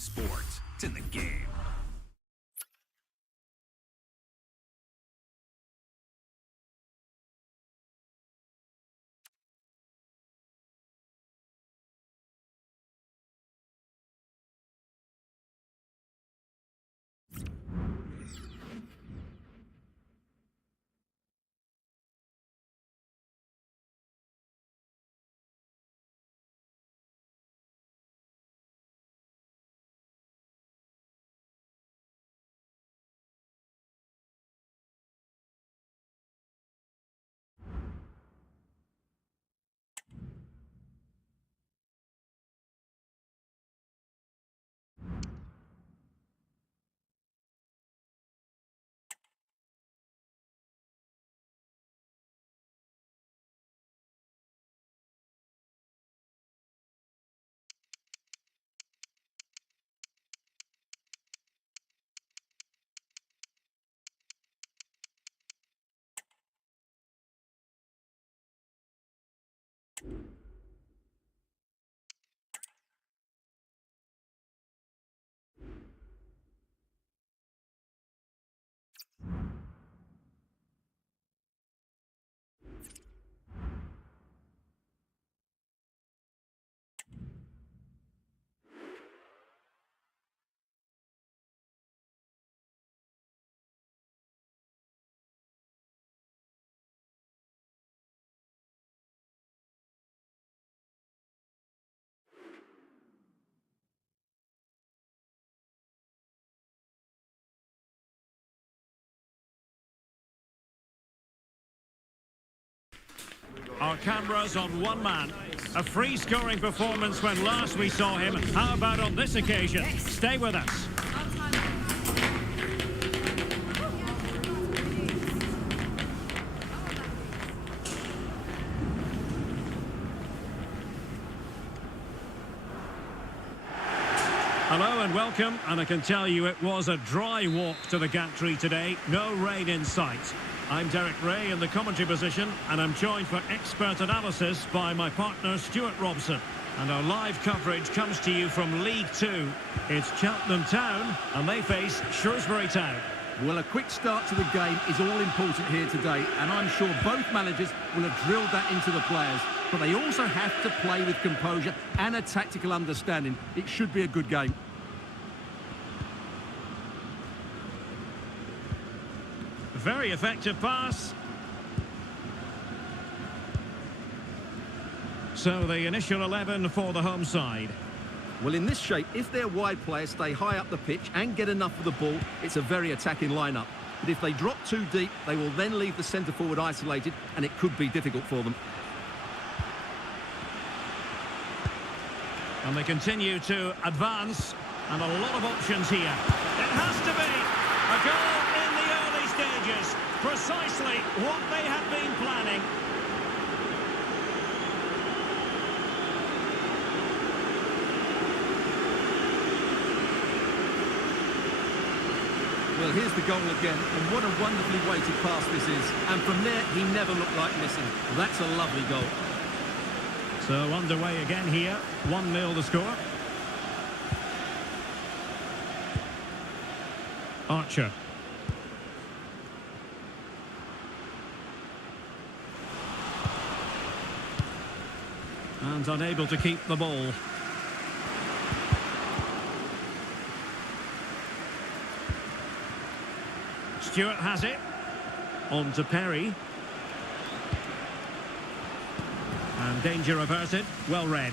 sports. It's in the game. Our cameras on one man. A free-scoring performance when last we saw him. How about on this occasion? Stay with us. Hello and welcome, and I can tell you it was a dry walk to the gantry today. No rain in sight. I'm Derek Ray in the commentary position, and I'm joined for expert analysis by my partner Stuart Robson. And our live coverage comes to you from League Two. It's Cheltenham Town, and they face Shrewsbury Town. Well, a quick start to the game is all important here today, and I'm sure both managers will have drilled that into the players. But they also have to play with composure and a tactical understanding. It should be a good game. Very effective pass. So the initial 11 for the home side. Well, in this shape, if their wide players stay high up the pitch and get enough of the ball, it's a very attacking lineup. But if they drop too deep, they will then leave the centre-forward isolated, and it could be difficult for them. And they continue to advance, and a lot of options here. It has to be a goal in the early stages. Precisely what they have been planning. Well, here's the goal again, and what a wonderfully weighted pass this is. And from there, he never looked like missing. That's a lovely goal. So underway again here, 1-0 the score. Archer. And unable to keep the ball. Stewart has it. On to Perry. And danger averted. Well read.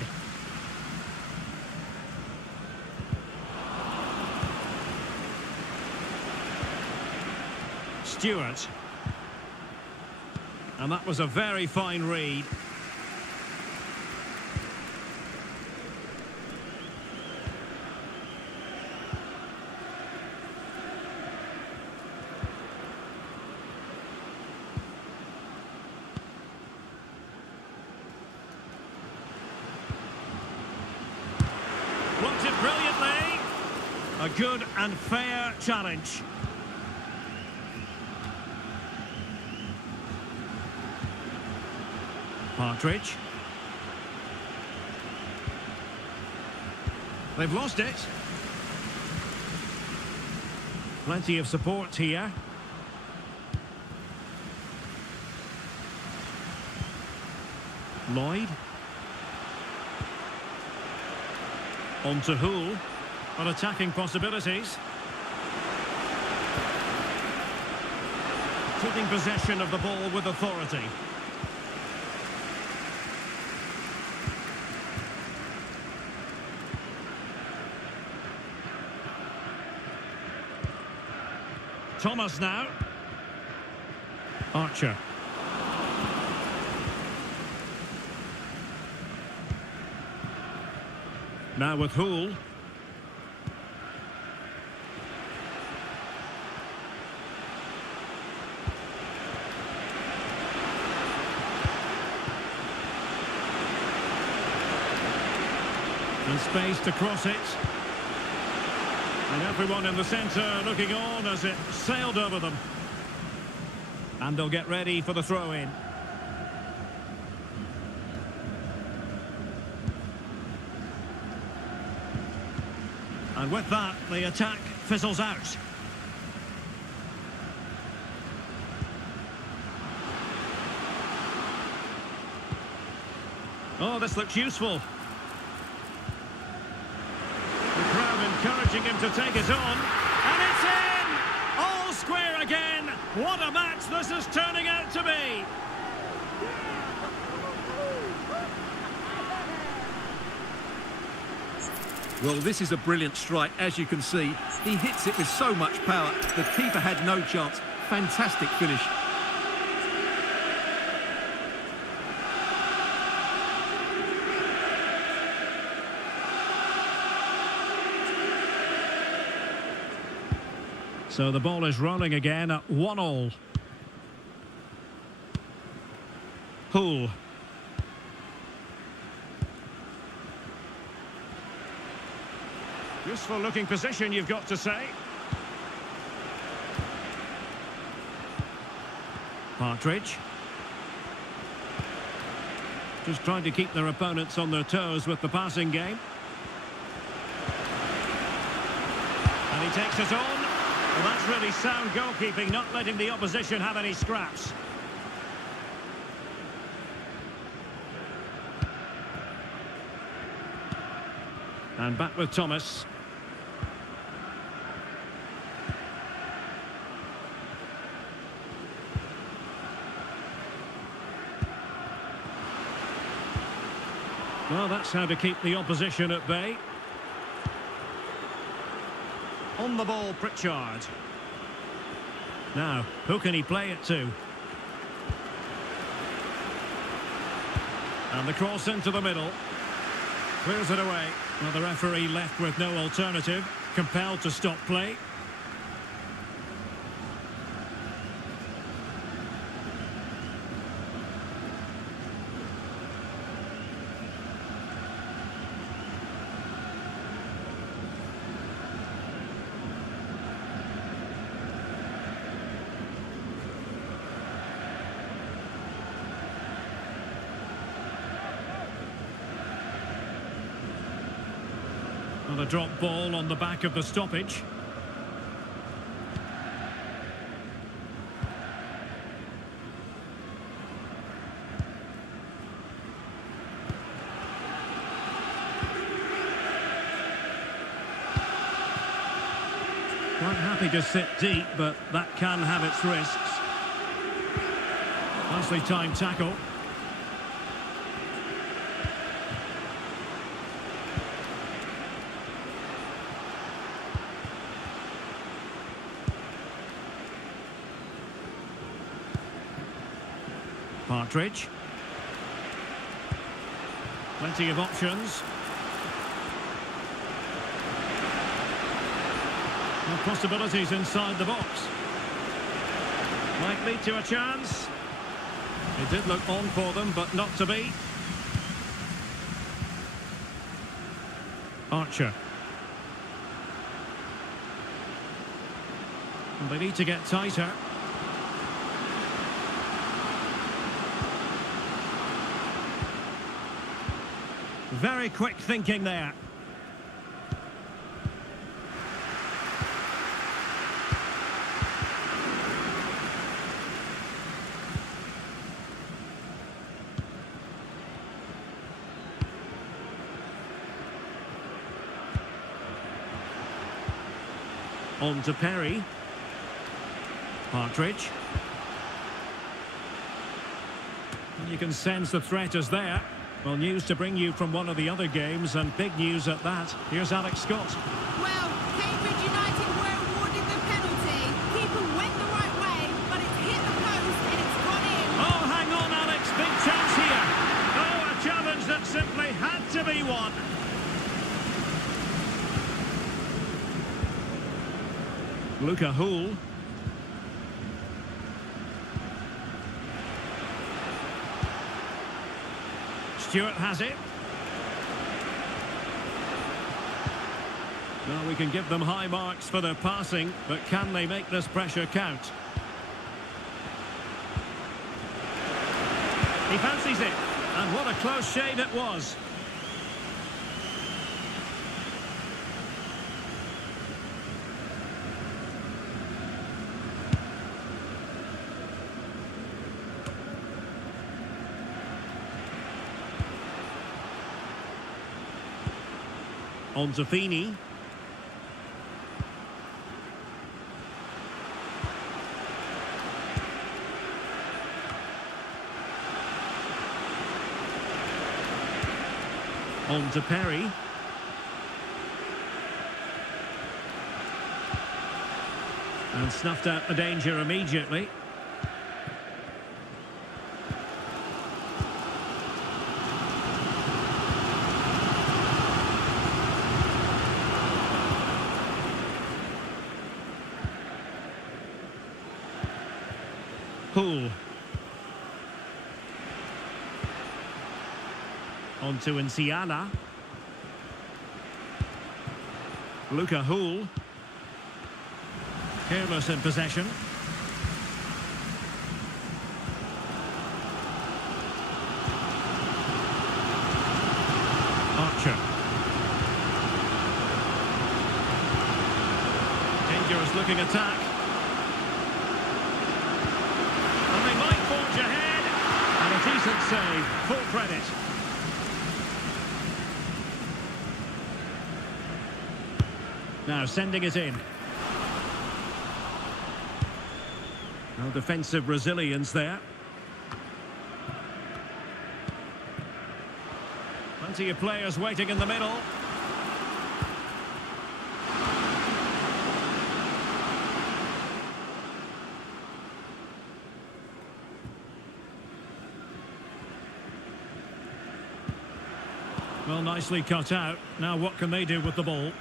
Stewart. And that was a very fine read. Blocked it brilliantly. A good and fair challenge. Partridge. They've lost it. Plenty of support here. Lloyd. On to Hull. On attacking possibilities. Taking possession of the ball with authority. Thomas now. Archer. Now with Hull. And space to cross it. And everyone in the centre looking on as it sailed over them. And they'll get ready for the throw-in. And with that, the attack fizzles out. Oh, this looks useful. The crowd encouraging him to take it on. And it's in! All square again! What a match this is turning out to be! Well, this is a brilliant strike, as you can see. He hits it with so much power. The keeper had no chance. Fantastic finish. So the ball is rolling again at 1-1. Hull. Useful looking position, you've got to say. Partridge. Just trying to keep their opponents on their toes with the passing game. And he takes it on. Well, that's really sound goalkeeping, not letting the opposition have any scraps. And back with Thomas. Well, that's how to keep the opposition at bay. On the ball, Pritchard. Now, who can he play it to? And the cross into the middle. Clears it away. Well, the referee left with no alternative. Compelled to stop play. Well, a drop ball on the back of the stoppage. Quite happy to sit deep, but that can have its risks. Nicely timed tackle. Partridge. Plenty of options. No possibilities inside the box. Might lead to a chance. It did look on for them, but not to be. Archer. And they need to get tighter. Very quick thinking there. On to Perry. Partridge. And you can sense the threat is there. Well, news to bring you from one of the other games, and big news at that. Here's Alex Scott. Well, Cambridge United were awarded the penalty. Keeper went the right way, but it's hit the post and it's gone in. Oh, hang on, Alex. Big chance here. Oh, a challenge that simply had to be won. Luca Hull. Stewart has it. Well, we can give them high marks for their passing, but can they make this pressure count? He fancies it, and what a close shave it was. On to Feeney. On to Perry. And snuffed out the danger immediately. Hull. On to Nsiala. Luca Hull. Careless in possession. Archer. Dangerous looking attack. Ahead, and a decent save, full credit. Now sending it in. No defensive resilience there. Plenty of players waiting in the middle. Well, nicely cut out. Now what can they do with the ball?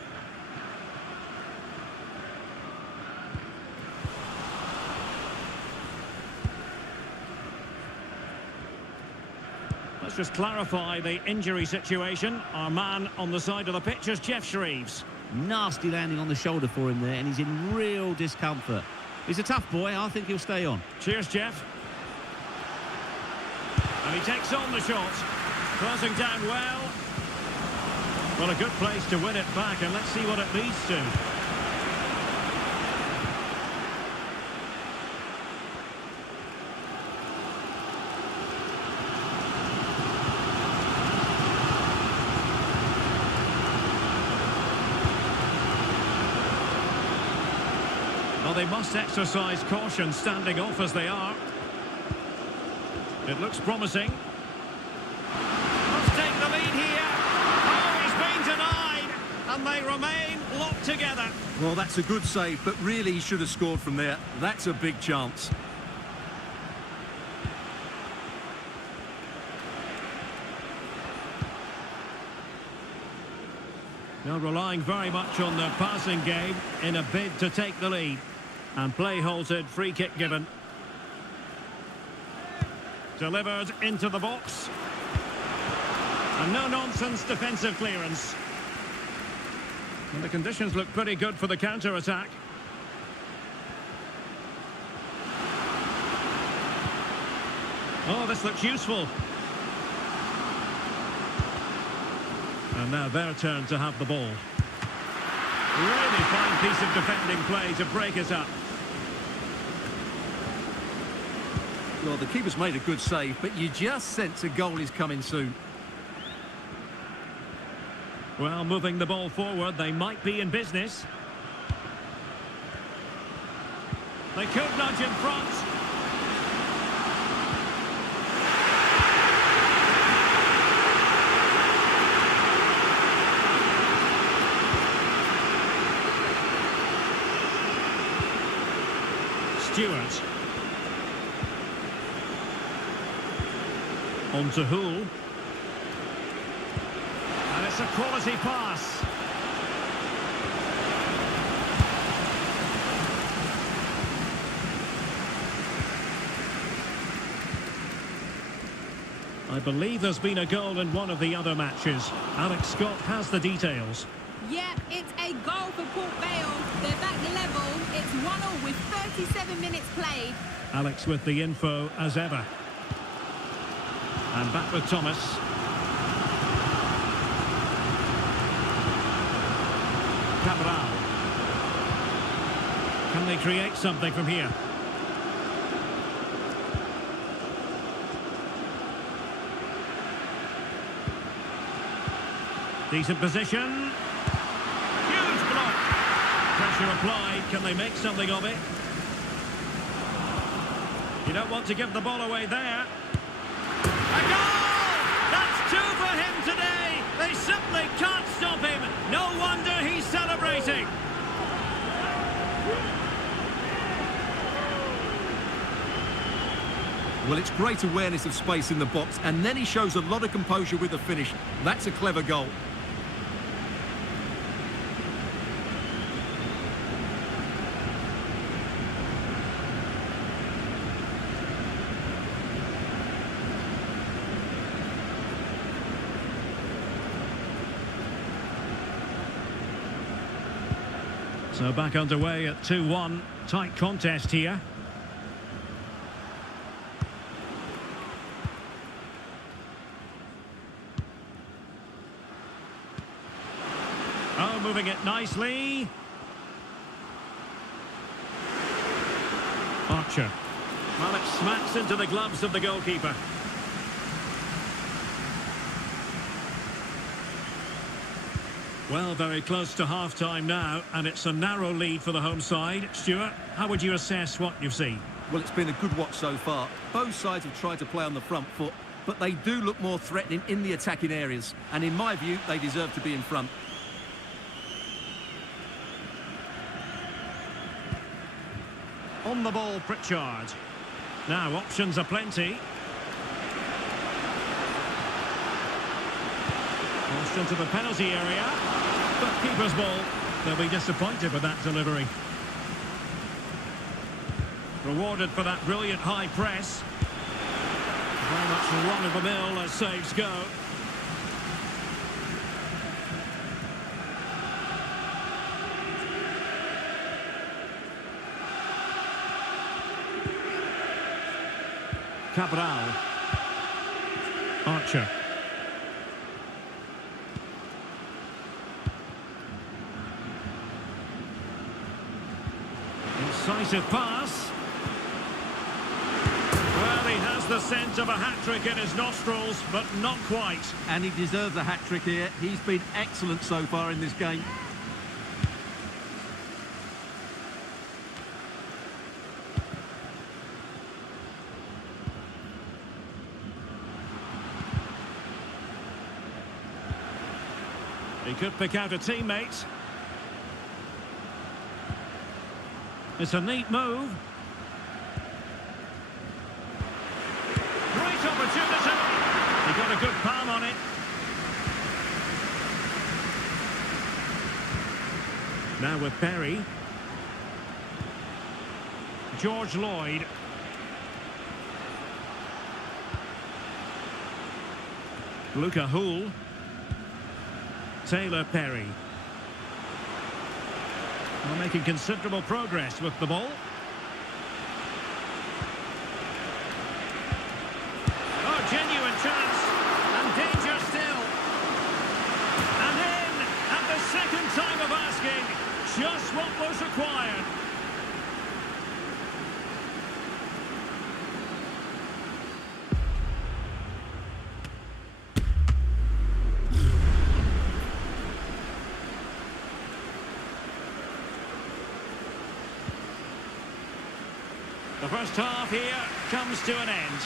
Let's just clarify the injury situation. Our man on the side of the pitch is Jeff Shreves. Nasty landing on the shoulder for him there, and he's in real discomfort. He's a tough boy. I think he'll stay on. Cheers, Jeff. And he takes on the shot. Closing down well. Well, a good place to win it back, and let's see what it leads to. Well, they must exercise caution standing off as they are. It looks promising. Must take the lead here. And they remain locked together. Well, that's a good save, but really he should have scored from there. That's a big chance. Now relying very much on their passing game in a bid to take the lead. And play halted, free kick given. Delivered into the box. And no-nonsense defensive clearance. And the conditions look pretty good for the counter-attack. Oh, this looks useful. And now their turn to have the ball. Really fine piece of defending play to break it up. Well, the keeper's made a good save, but you just sense a goal is coming soon. Well, moving the ball forward, they might be in business. They could nudge in front. Stewart. On to Hull. And it's a quality pass. I believe there's been a goal in one of the other matches. Alex Scott has the details. Yeah, it's a goal for Port Vale. They're back level. It's 1-1 with 37 minutes played. Alex with the info as ever. And back with Thomas. Cabral. Can they create something from here? Decent position. Huge block. Pressure applied. Can they make something of it? You don't want to give the ball away there. A goal! That's two for him today. They simply can't stop him. No wonder he's celebrating. Well, it's great awareness of space in the box, and then he shows a lot of composure with the finish. That's a clever goal. So back underway at 2-1. Tight contest here. Oh, moving it nicely. Archer. Well, it smacks into the gloves of the goalkeeper. Well, very close to half-time now, and it's a narrow lead for the home side. Stuart, how would you assess what you've seen? Well, it's been a good watch so far. Both sides have tried to play on the front foot, but they do look more threatening in the attacking areas. And in my view, they deserve to be in front. On the ball, Pritchard. Now, options are plenty. Crossed into the penalty area. But keeper's ball. They'll be disappointed with that delivery. Rewarded for that brilliant high press. Very much run-of-the-mill as saves go. Cabral. Archer. Incisive pass. Well, he has the scent of a hat-trick in his nostrils, but not quite. And he deserves a hat-trick here. He's been excellent so far in this game. He could pick out a teammate. It's a neat move. Great opportunity. He got a good palm on it. Now with Perry. George Lloyd. Luca Hull. Taylor Perry. Well, making considerable progress with the ball. Oh, genuine chance. And danger still. And in, at the second time of asking, just what was required. The first half here comes to an end.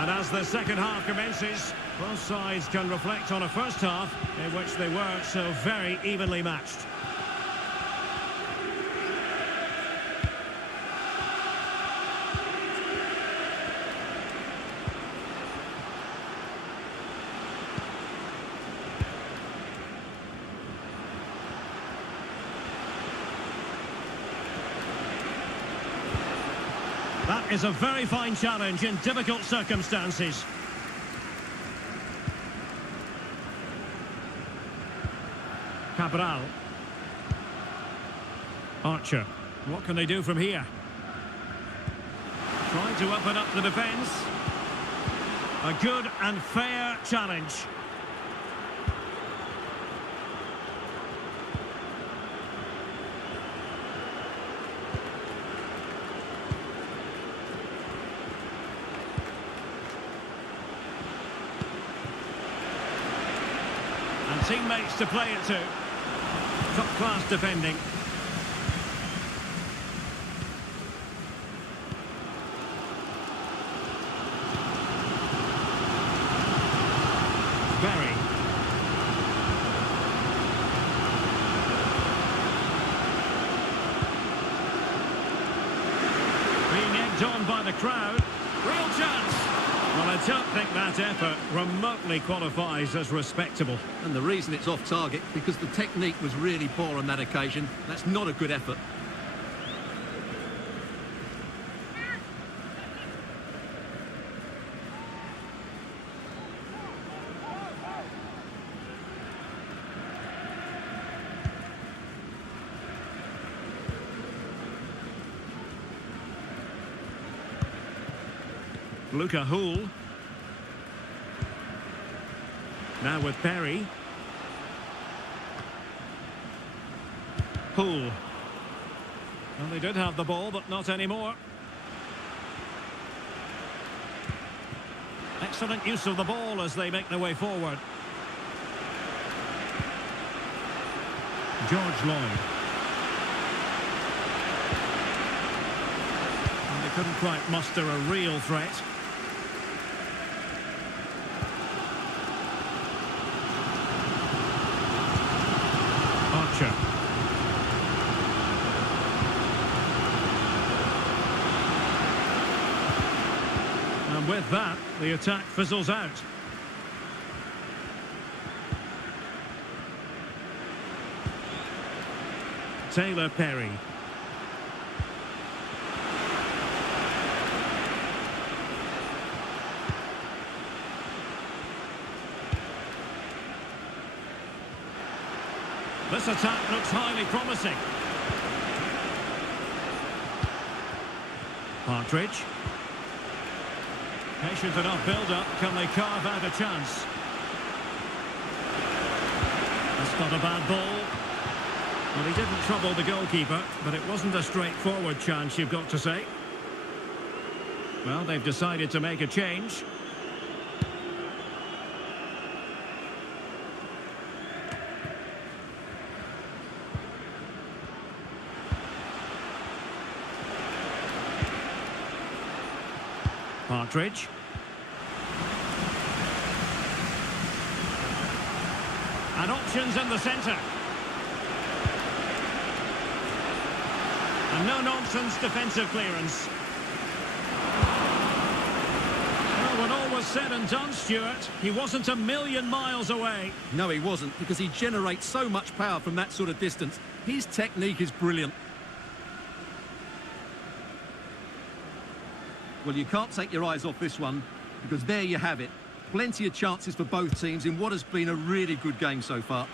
And as the second half commences, both sides can reflect on a first half in which they were so very evenly matched. That is a very fine challenge in difficult circumstances. Cabral. Archer. What can they do from here? Trying to open up the defence. A good and fair challenge. And teammates to play it to. Top-class defending. Berry. Being egged on by the crowd. Real chance. Well, I don't think that effort remotely qualifies as respectable. And the reason it's off target, because the technique was really poor on that occasion. That's not a good effort. Luca Hull. Now with Perry. Hull. Well, they did have the ball, but not anymore. Excellent use of the ball as they make their way forward. George Lloyd. And they couldn't quite muster a real threat. Archer. And with that, the attack fizzles out. Taylor Perry. This attack looks highly promising. Partridge. Patient enough build-up. Can they carve out a chance? That's not a bad ball. Well, he didn't trouble the goalkeeper, but it wasn't a straightforward chance, you've got to say. Well, they've decided to make a change. Partridge. And options in the centre. And no-nonsense defensive clearance. Well, when all was said and done, Stuart, he wasn't a million miles away. No, he wasn't, because he generates so much power from that sort of distance. His technique is brilliant. Well, you can't take your eyes off this one, because there you have it. Plenty of chances for both teams in what has been a really good game so far.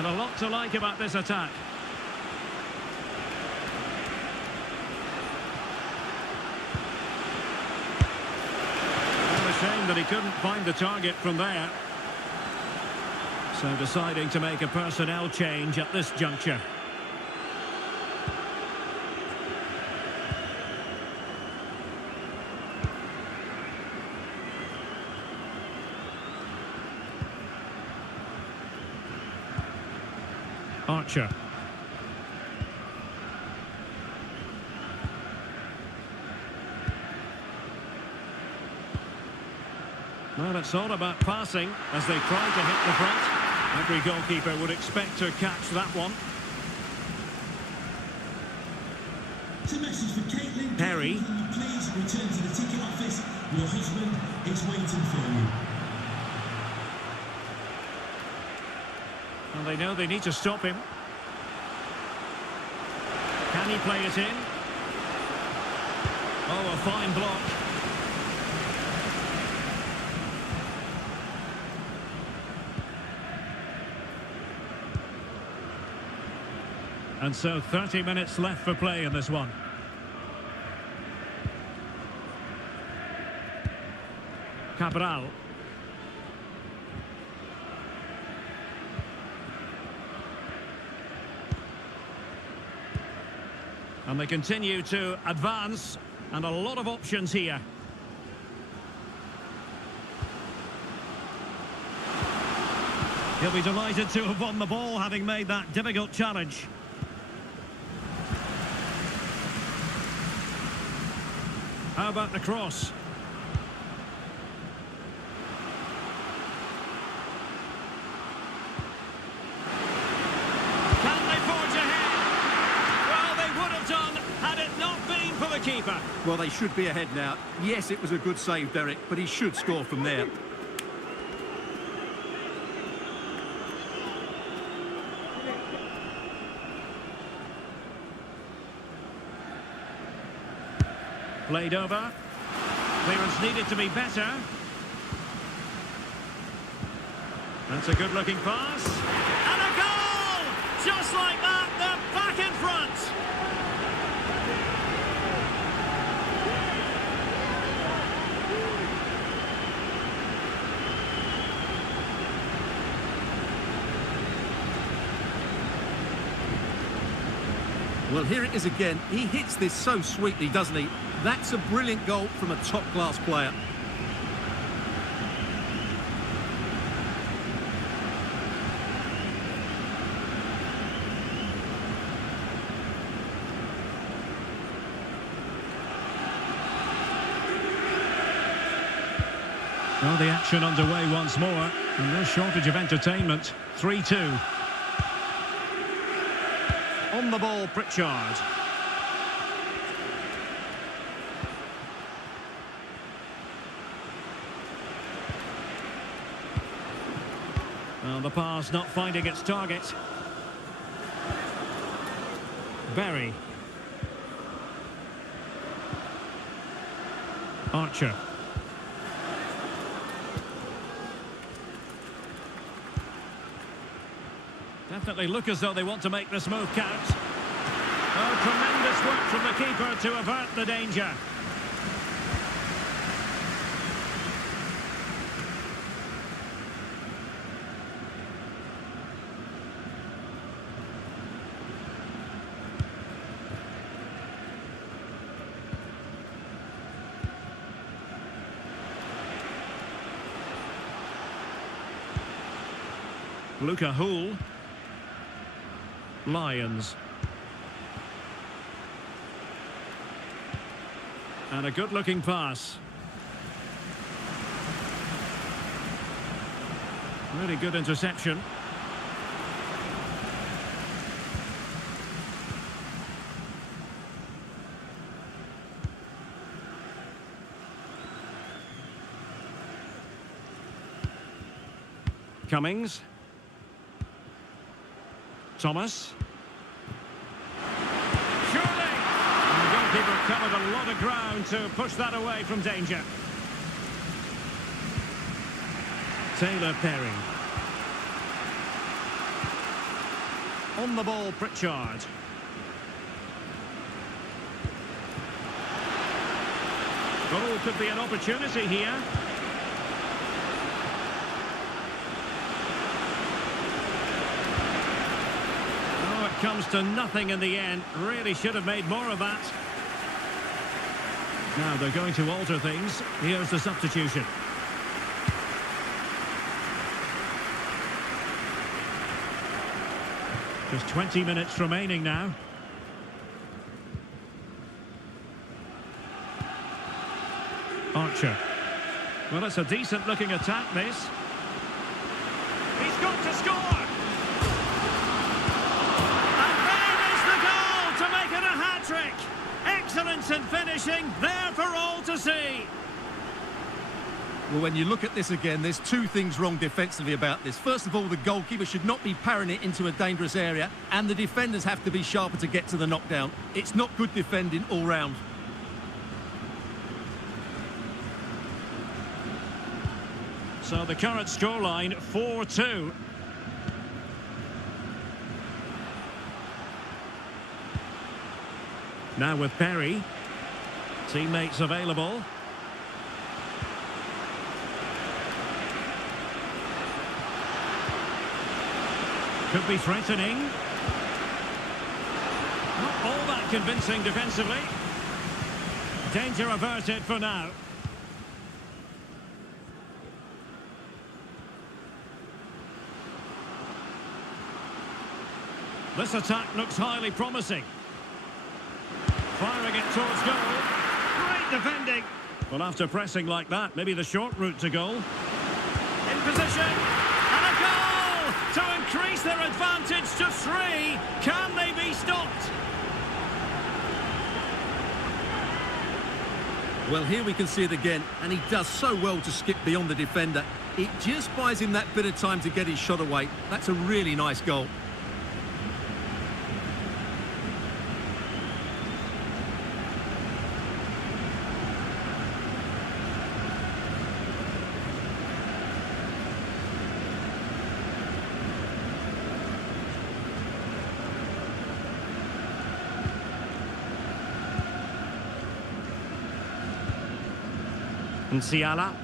And a lot to like about this attack. What a shame that he couldn't find the target from there. So deciding to make a personnel change at this juncture. Archer. Well, it's all about passing as they try to hit the front. Every goalkeeper would expect to catch that one. It's a message for Caitlin. Perry. Please return to the ticket office. Your husband is waiting for you. And they know they need to stop him. Can he play it in? Oh, a fine block. And so 30 minutes left for play in this one. Cabral. And they continue to advance, and a lot of options here. He'll be delighted to have won the ball, having made that difficult challenge. How about the cross? Can they forge ahead? Well, they would have done had it not been for the keeper. Well, they should be ahead now. Yes, it was a good save, Derek, but he should score from there. Played over. Clearance needed to be better. That's a good-looking pass. And a goal! Just like that, they're back in front. Well, here it is again. He hits this so sweetly, doesn't he? That's a brilliant goal from a top-class player. Well, the action underway once more, and no shortage of entertainment. 3-2. On the ball, Pritchard. Well, the pass not finding its target. Berry. Archer. Definitely look as though they want to make this move count. Oh, tremendous work from the keeper to avert the danger. Luca Hull. Lions. And a good-looking pass. Really good interception. Cummings. Thomas. Surely! And the goalkeeper covered a lot of ground to push that away from danger. Taylor Perry. On the ball, Pritchard. Oh, could be an opportunity here. Oh, it comes to nothing in the end. Really should have made more of that. Now they're going to alter things. Here's the substitution. Just 20 minutes remaining now. Archer. Well, it's a decent-looking attack, this. He's got to score! And there is the goal to make it a hat-trick! Excellence in finishing, there for all to see! Well, when you look at this again, there's two things wrong defensively about this. First of all, the goalkeeper should not be parrying it into a dangerous area, and the defenders have to be sharper to get to the knockdown. It's not good defending all round. So the current scoreline, 4-2. Now with Perry. Teammates available. Could be threatening. Not all that convincing defensively. Danger averted for now. This attack looks highly promising. Firing it towards goal. Great defending. Well, after pressing like that, maybe the short route to goal. In position. And a goal! To increase their advantage to 3. Can they be stopped? Well, here we can see it again, and he does so well to skip beyond the defender. It just buys him that bit of time to get his shot away. That's a really nice goal. Siala.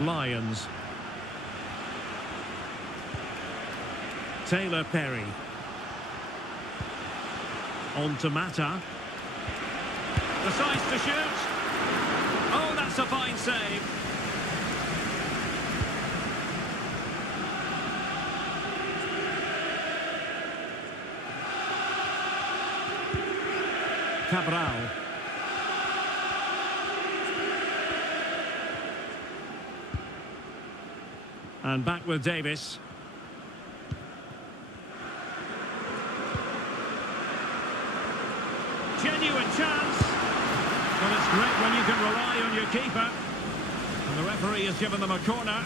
Lions. Taylor Perry. On to Mata. Decides to shoot. Oh, that's a fine save. Cabral. And back with Davis. Genuine chance. Well, it's great when you can rely on your keeper. And the referee has given them a corner.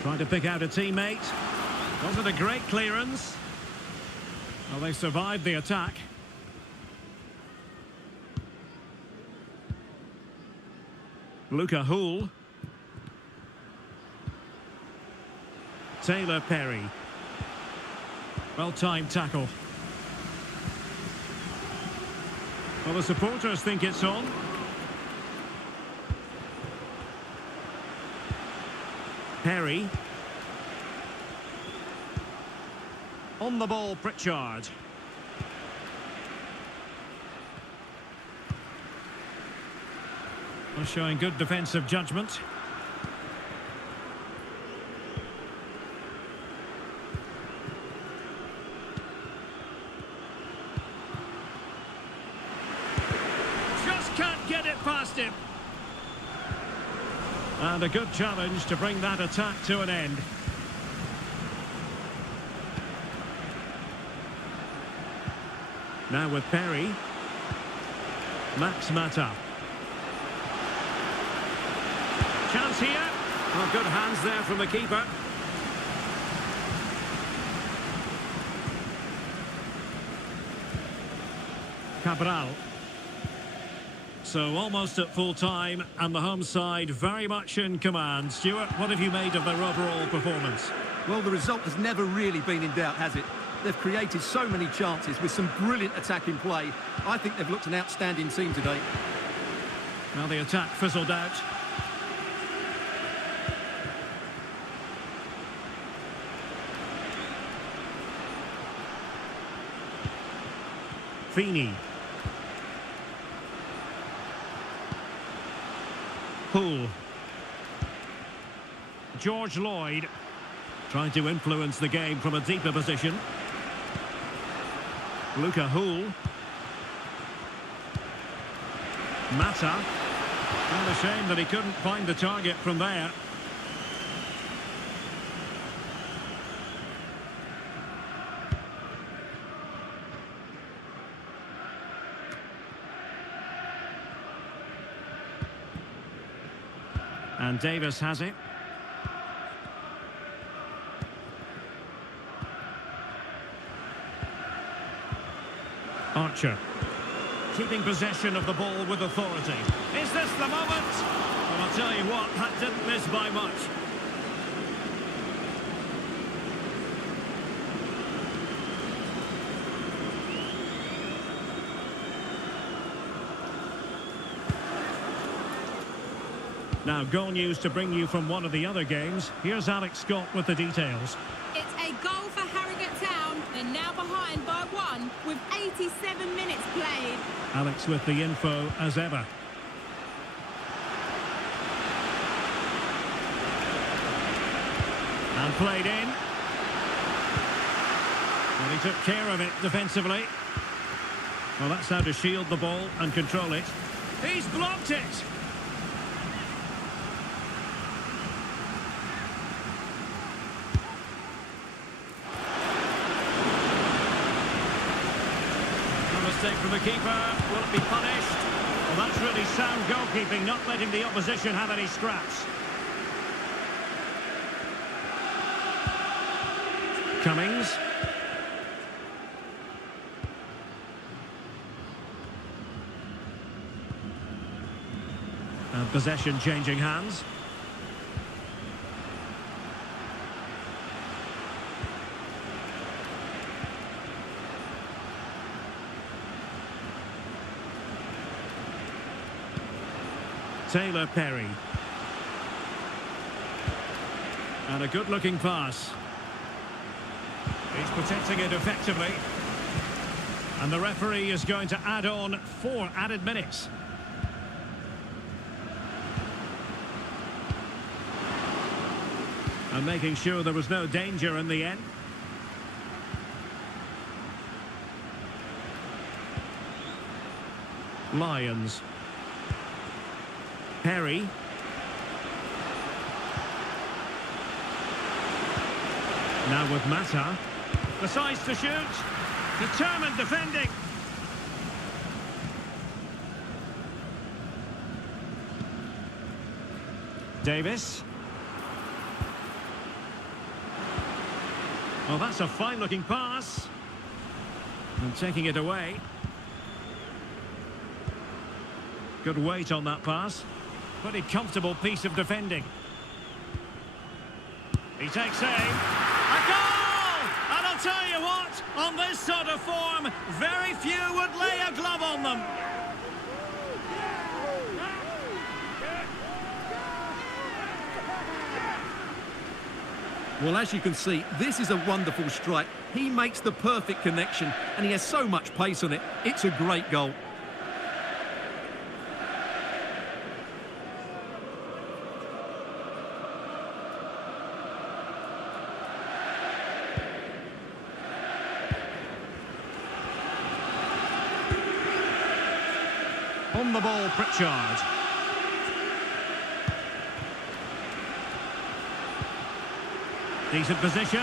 Trying to pick out a teammate. Wasn't a great clearance. Well, they survived the attack. Luca Hull. Taylor Perry. Well-timed tackle. Well, the supporters think it's on. Perry. On the ball, Pritchard. Well, showing good defensive judgment. Just can't get it past him. And a good challenge to bring that attack to an end. Now with Perry. Max Mata. Chance here. Well, good hands there from the keeper. Cabral. So almost at full time, and the home side very much in command. Stuart, what have you made of their overall performance? Well, the result has never really been in doubt, has it? They've created so many chances with some brilliant attacking play. I think they've looked an outstanding team today. Now the attack fizzled out. Feeney. Poole. George Lloyd trying to influence the game from a deeper position. Luca Hoole. Mata. And a shame that he couldn't find the target from there. And Davis has it. Archer. Keeping possession of the ball with authority. Is this the moment? Well, I'll tell you what, that didn't miss by much. Now, goal news to bring you from one of the other games. Here's Alex Scott with the details. It's a goal for Harrogate Town. They're now behind by 1 with 87 minutes played. Alex with the info as ever. And played in. And he took care of it defensively. Well, that's how to shield the ball and control it. He's blocked it. Mistake from the keeper. Will it be punished? Well, that's really sound goalkeeping, not letting the opposition have any scraps. Cummings. And possession changing hands. Taylor Perry. And a good-looking pass. He's protecting it effectively. And the referee is going to add on 4 added minutes. And making sure there was no danger in the end. Lyons. Perry. Now with Mata. Decides to shoot. Determined defending. Davis. Well, that's a fine-looking pass. And taking it away. Good weight on that pass. Pretty comfortable piece of defending. He takes aim. A goal! And I'll tell you what, on this sort of form, very few would lay a glove on them. Well, as you can see, this is a wonderful strike. He makes the perfect connection, and he has so much pace on it. It's a great goal. On the ball, Pritchard. Decent position.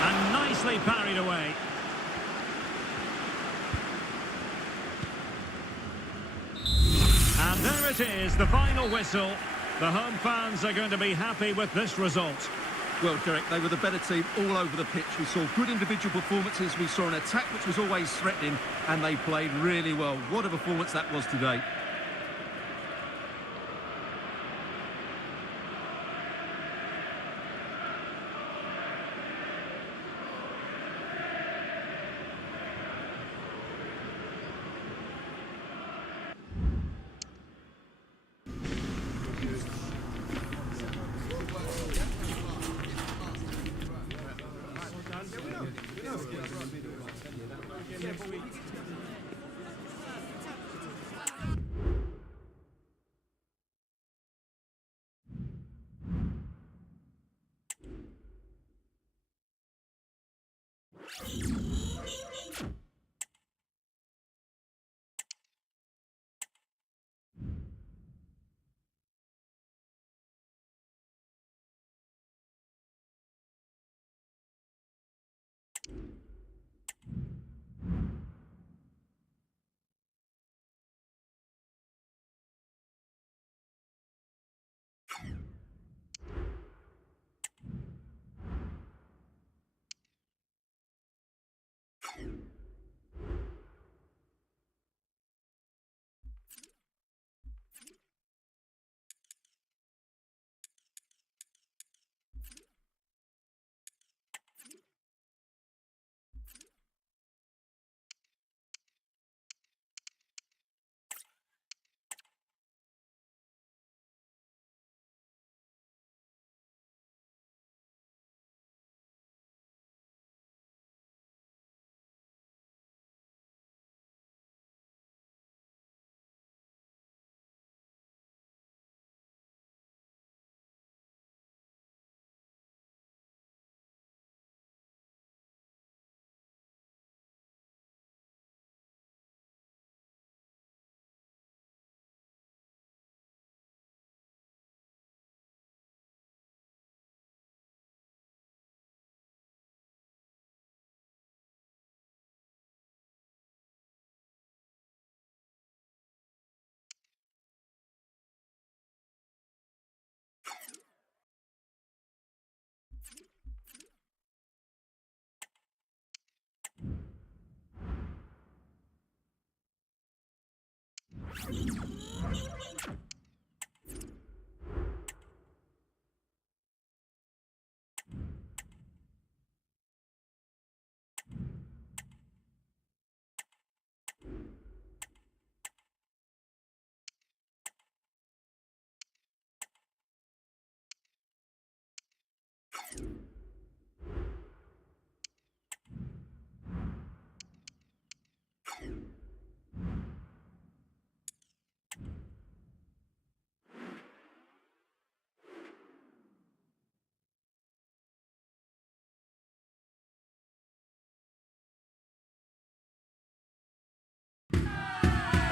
And nicely parried away. And there it is, the final whistle. The home fans are going to be happy with this result. Well, Derek, they were the better team all over the pitch. We saw good individual performances. We saw an attack which was always threatening, and they played really well. What a performance that was today.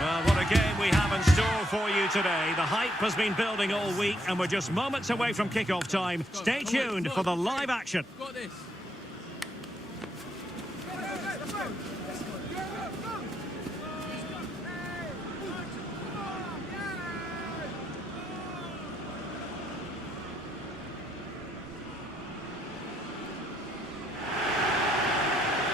Well, what a game we have in store for you today. The hype has been building all week, and we're just moments away from kickoff time. Stay tuned for the live action.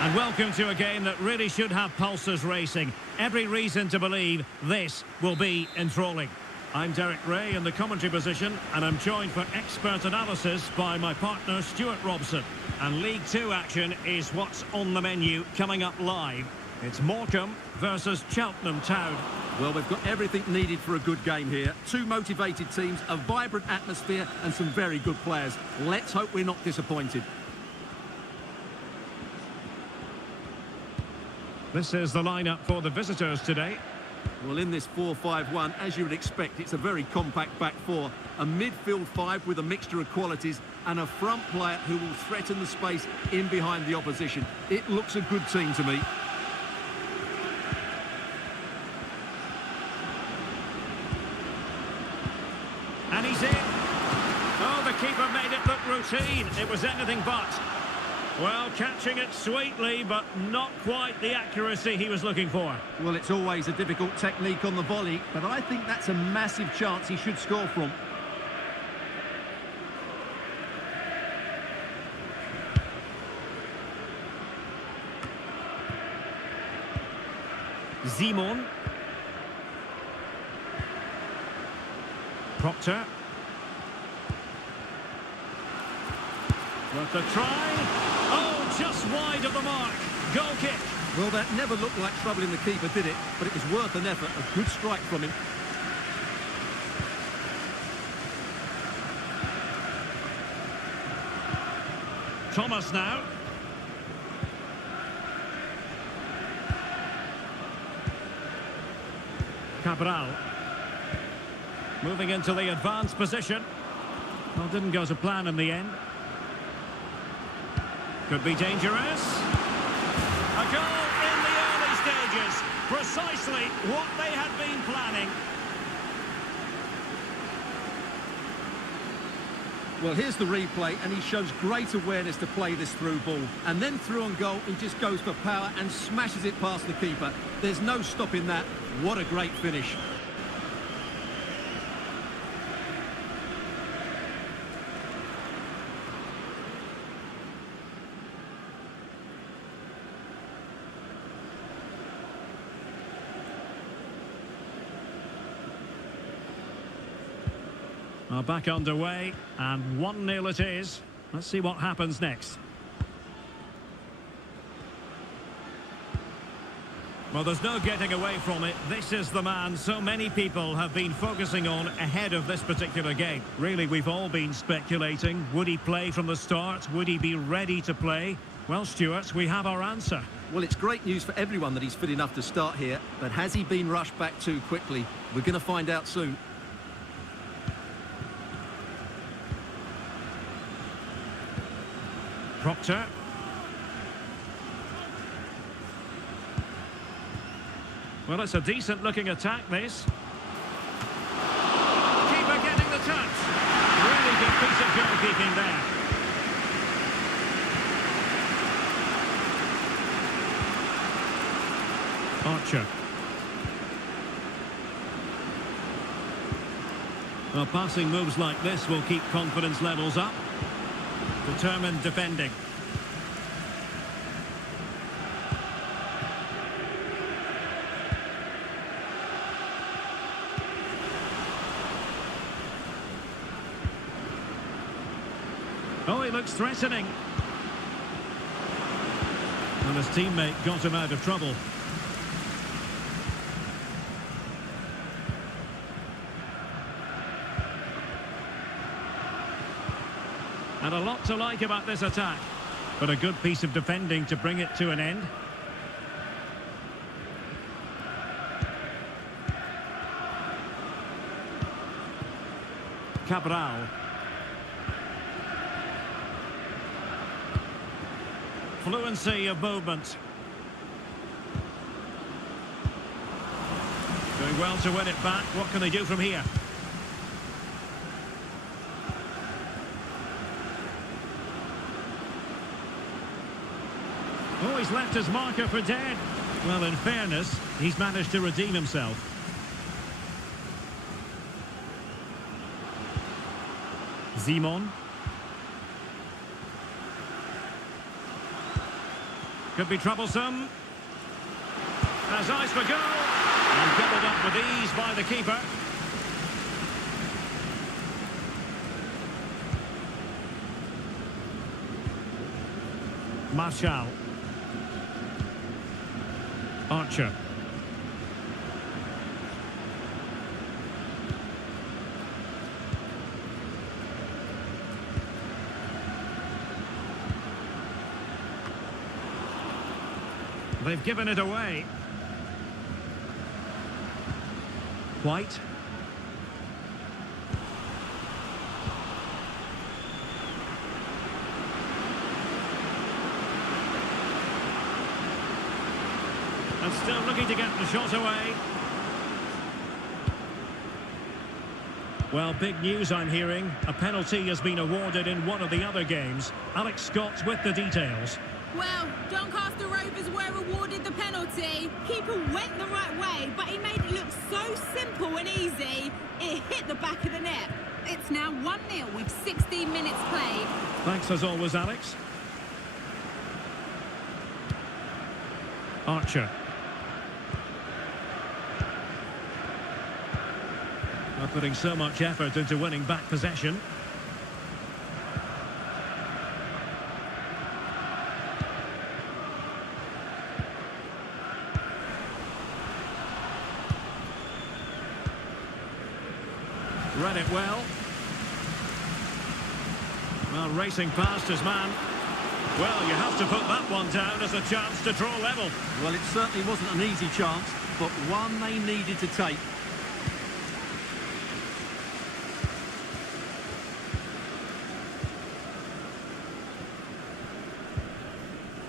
And welcome to a game that really should have pulses racing. Every reason to believe this will be enthralling. I'm Derek Ray in the commentary position, and I'm joined for expert analysis by my partner Stuart Robson. And League Two action is what's on the menu coming up live. It's Morecambe versus Cheltenham Town. Well, we've got everything needed for a good game here. Two motivated teams, a vibrant atmosphere, and some very good players. Let's hope we're not disappointed. This is the lineup for the visitors today. Well, in this 4-5-1, as you would expect, it's a very compact back four. A midfield five with a mixture of qualities and a front player who will threaten the space in behind the opposition. It looks a good team to me. And he's in. Oh, the keeper made it look routine. It was anything but. Well, catching it sweetly, but not quite the accuracy he was looking for. Well, it's always a difficult technique on the volley, but I think that's a massive chance he should score from. Simon. Proctor. Worth a try. Oh, just wide of the mark. Goal kick. Well, that never looked like troubling the keeper, did it? But it was worth an effort. A good strike from him. Thomas now. Cabral. Moving into the advanced position. Well, didn't go to plan in the end. Could be dangerous. A goal in the early stages. Precisely what they had been planning. Well, here's the replay, and he shows great awareness to play this through ball. And then through on goal, he just goes for power and smashes it past the keeper. There's no stopping that. What a great finish. Back underway, and 1-0 it is. Let's see what happens next. Well, there's no getting away from it. This is the man so many people have been focusing on ahead of this particular game. Really, we've all been speculating. Would he play from the start? Would he be ready to play? Well, Stuart, we have our answer. Well, it's great news for everyone that he's fit enough to start here, but has he been rushed back too quickly? We're going to find out soon. Proctor. Well, it's a decent-looking attack, this. Keeper getting the touch. Really good piece of goalkeeping there. Archer. Well, passing moves like this will keep confidence levels up. Determined defending. Oh, he looks threatening. And his teammate got him out of trouble. And a lot to like about this attack. But a good piece of defending to bring it to an end. Cabral. Fluency of movement. Doing well to win it back. What can they do from here? Oh, he's left his marker for dead. Well, in fairness, he's managed to redeem himself. Simon. Could be troublesome. Has eyes for goal. And doubled up with ease by the keeper. Martial. Archer. They've given it away. White. And still looking to get the shot away. Well, big news I'm hearing. A penalty has been awarded in one of the other games. Alex Scott with the details. Well, Doncaster Rovers were awarded the penalty. Keeper went the right way, but he made it look so simple and easy. It hit the back of the net. It's now 1-0 with 16 minutes played. Thanks as always, Alex. Not putting so much effort into winning back possession. Read it well. Well, racing past his man. Well, you have to put that one down as a chance to draw level. Well, it certainly wasn't an easy chance, but one they needed to take.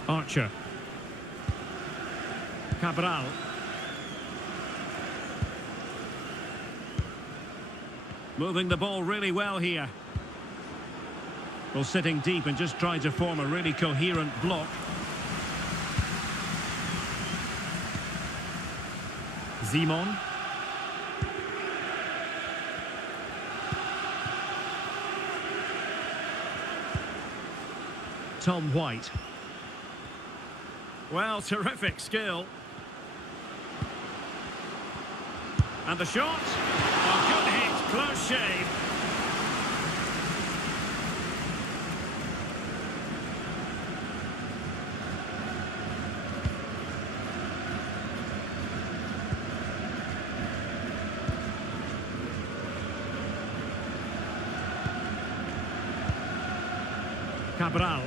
Archer. Cabral. Moving the ball really well here. Well, sitting deep and just trying to form a really coherent block. Simon. Tom White. Well, terrific skill. And the shot. Oh, good hit, close shave. Cabral.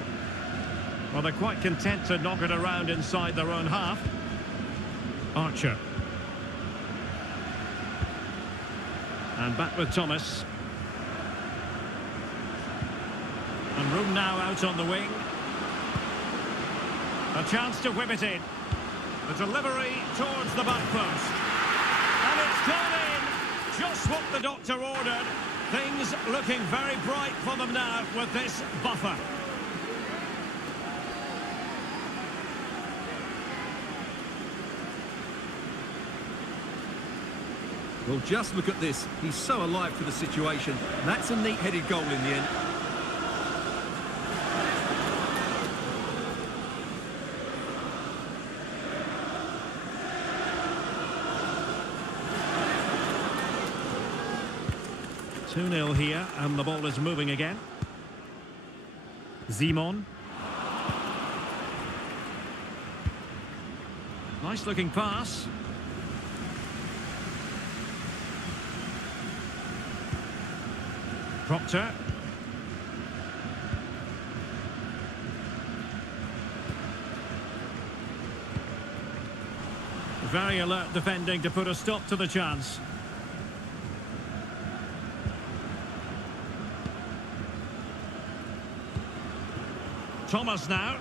Well, they're quite content to knock it around inside their own half. Archer. And back with Thomas. And room now out on the wing. A chance to whip it in. The delivery towards the back post. And it's gone in! Just what the doctor ordered. Things looking very bright for them now with this buffer. Well, just look at this. He's so alive to the situation. That's a neat-headed goal in the end. Two 2-0 here, and the ball is moving again. Simon. Nice-looking pass. Proctor. Very alert defending to put a stop to the chance. Thomas now.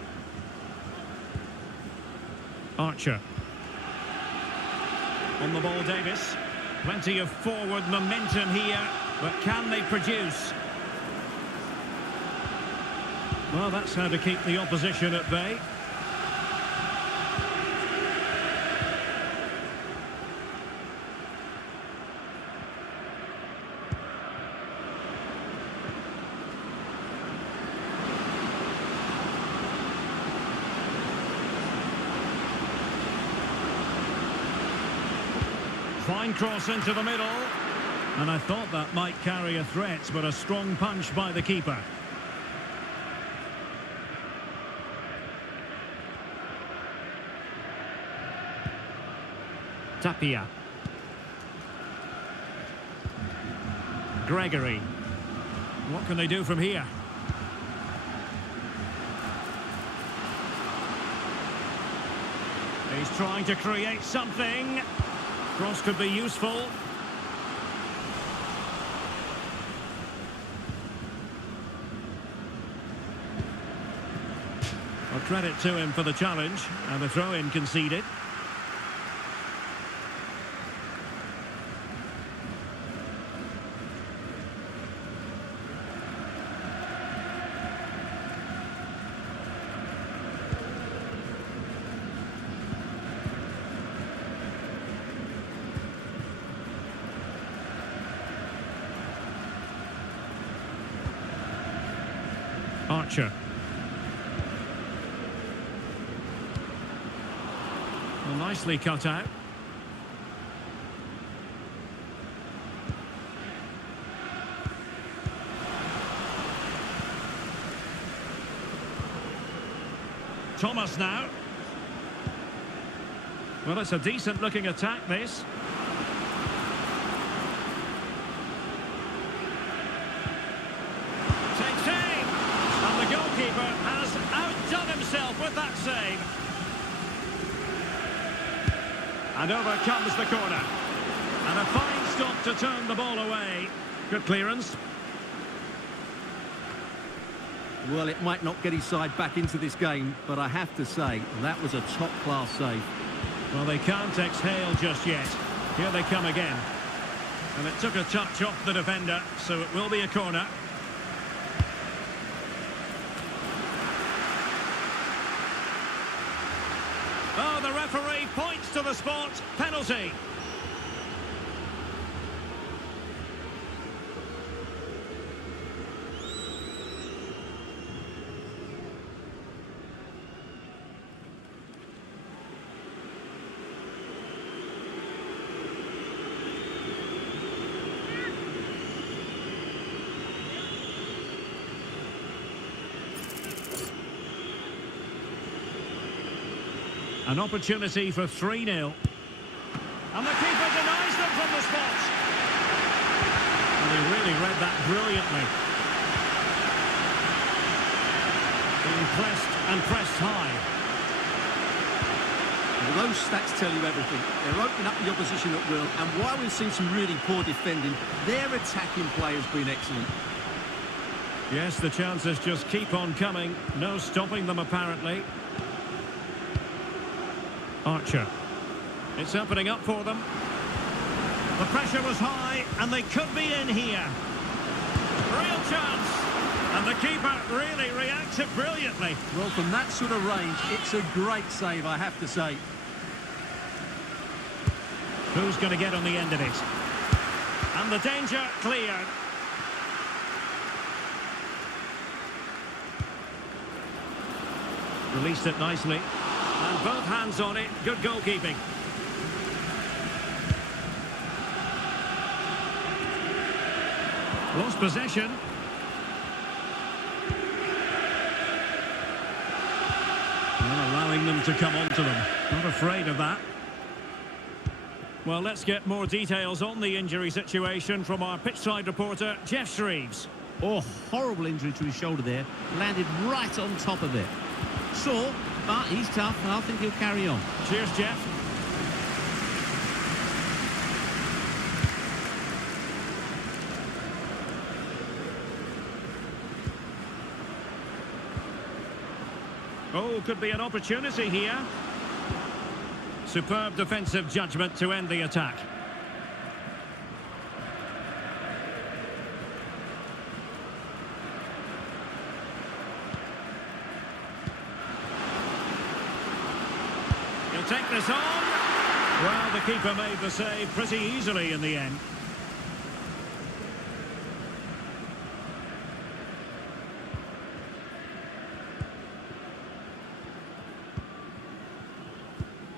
Archer. On the ball, Davis. Plenty of forward momentum here. But can they produce? Well, that's how to keep the opposition at bay. Fine cross into the middle. And I thought that might carry a threat, but a strong punch by the keeper. Tapia. Gregory. What can they do from here? He's trying to create something. Cross could be useful. Well, credit to him for the challenge, and the throw-in conceded. Archer. Well, nicely cut out. Thomas now. Well, it's a decent-looking attack, this. Takes aim! And the goalkeeper has outdone himself with that save. And over comes the corner. And a fine stop to turn the ball away. Good clearance. Well, it might not get his side back into this game, but I have to say, that was a top-class save. Well, they can't exhale just yet. Here they come again. And it took a touch off the defender, so it will be a corner. Oh, the referee points to the spot. Penalty. An opportunity for 3-0. And the keeper denies them from the spot. And he really read that brilliantly. Being pressed and pressed high. Well, those stats tell you everything. They're opening up the opposition at will, and while we've seen some really poor defending, their attacking play has been excellent. Yes, the chances just keep on coming. No stopping them, apparently. Archer. It's opening up for them. The pressure was high, and they could be in here. Real chance. And the keeper really reacted brilliantly. Well, from that sort of range, it's a great save, I have to say. Who's going to get on the end of it? And the danger cleared. Released it nicely. And both hands on it. Good goalkeeping. Lost possession. Well, allowing them to come onto them. Not afraid of that. Well, let's get more details on the injury situation from our pitchside reporter, Jeff Shreves. Oh, horrible injury to his shoulder there. Landed right on top of it. Sore, but he's tough, and I think he'll carry on. Cheers, Jeff. Oh, could be an opportunity here. Superb defensive judgment to end the attack. He'll take this on. Well, the keeper made the save pretty easily in the end.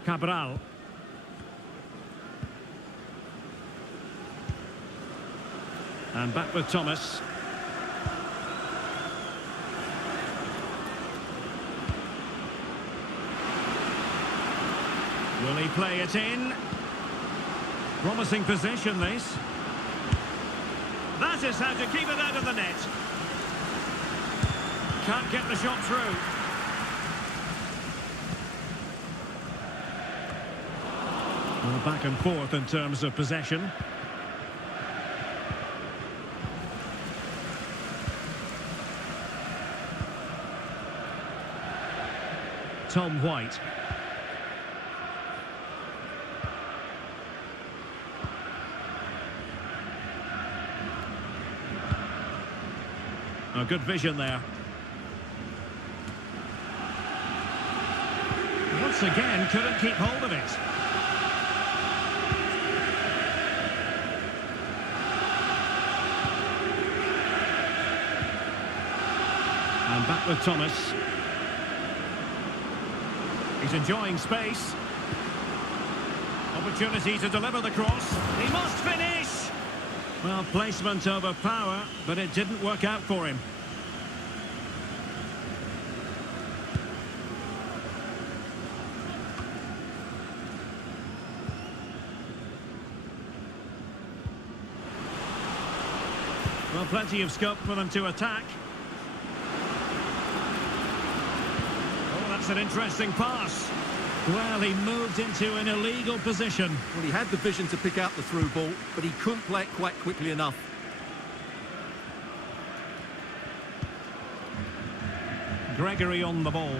Cabral. And back with Thomas. Will he play it in? Promising position, this. That is how to keep it out of the net. Can't get the shot through. Well, back and forth in terms of possession. Tom White. Oh, good vision there. Once again, couldn't keep hold of it. And back with Thomas. He's enjoying space. Opportunity to deliver the cross. He must finish! Well, placement over power, but it didn't work out for him. Well, plenty of scope for them to attack. Oh, that's an interesting pass. Well, he moved into an illegal position. Well, he had the vision to pick out the through ball, but he couldn't play it quite quickly enough. Gregory on the ball.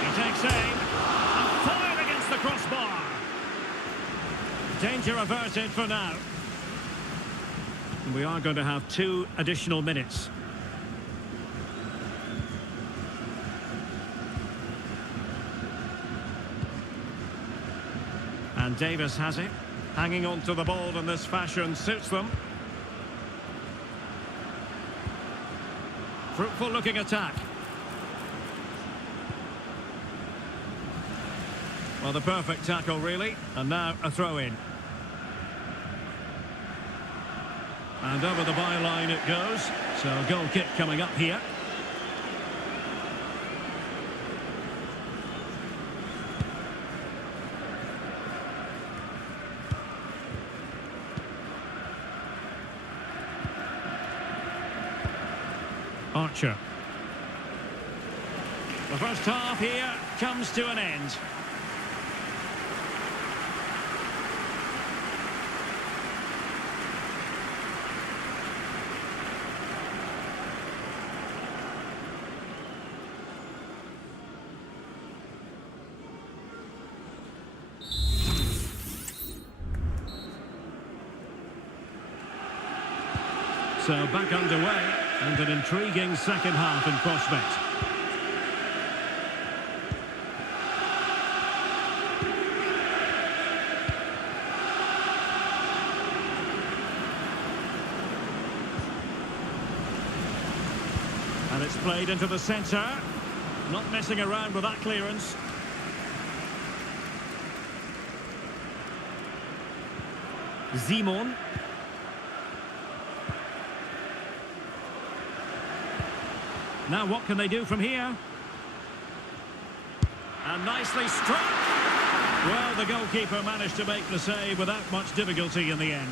He takes aim. And fired against the crossbar. Danger averted for now. And we are going to have 2 additional minutes. And Davis has it. Hanging on to the ball in this fashion suits them. Fruitful looking attack. Well, the perfect tackle, really. And now a throw-in. And over the byline it goes. So a goal kick coming up here. Archer. The first half here comes to an end. So back underway, and an intriguing second half in prospect. And it's played into the centre. Not messing around with that clearance. Simon. Now what can they do from here? And nicely struck. Well, the goalkeeper managed to make the save without much difficulty in the end.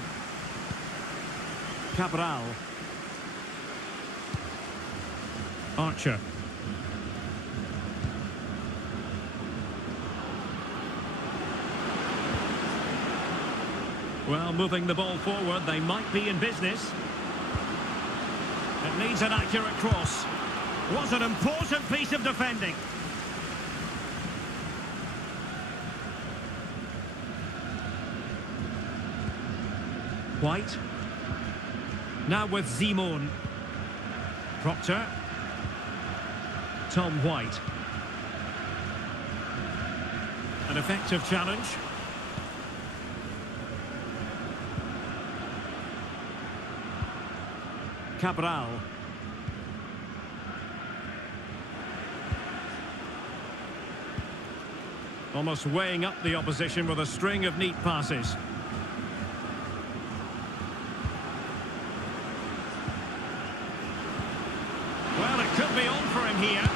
Cabral. Archer. Well, moving the ball forward, they might be in business. It needs an accurate cross. Was an important piece of defending. White. Now with Simon. Proctor. Tom White. An effective challenge. Cabral. Almost weighing up the opposition with a string of neat passes. Well, it could be on for him here.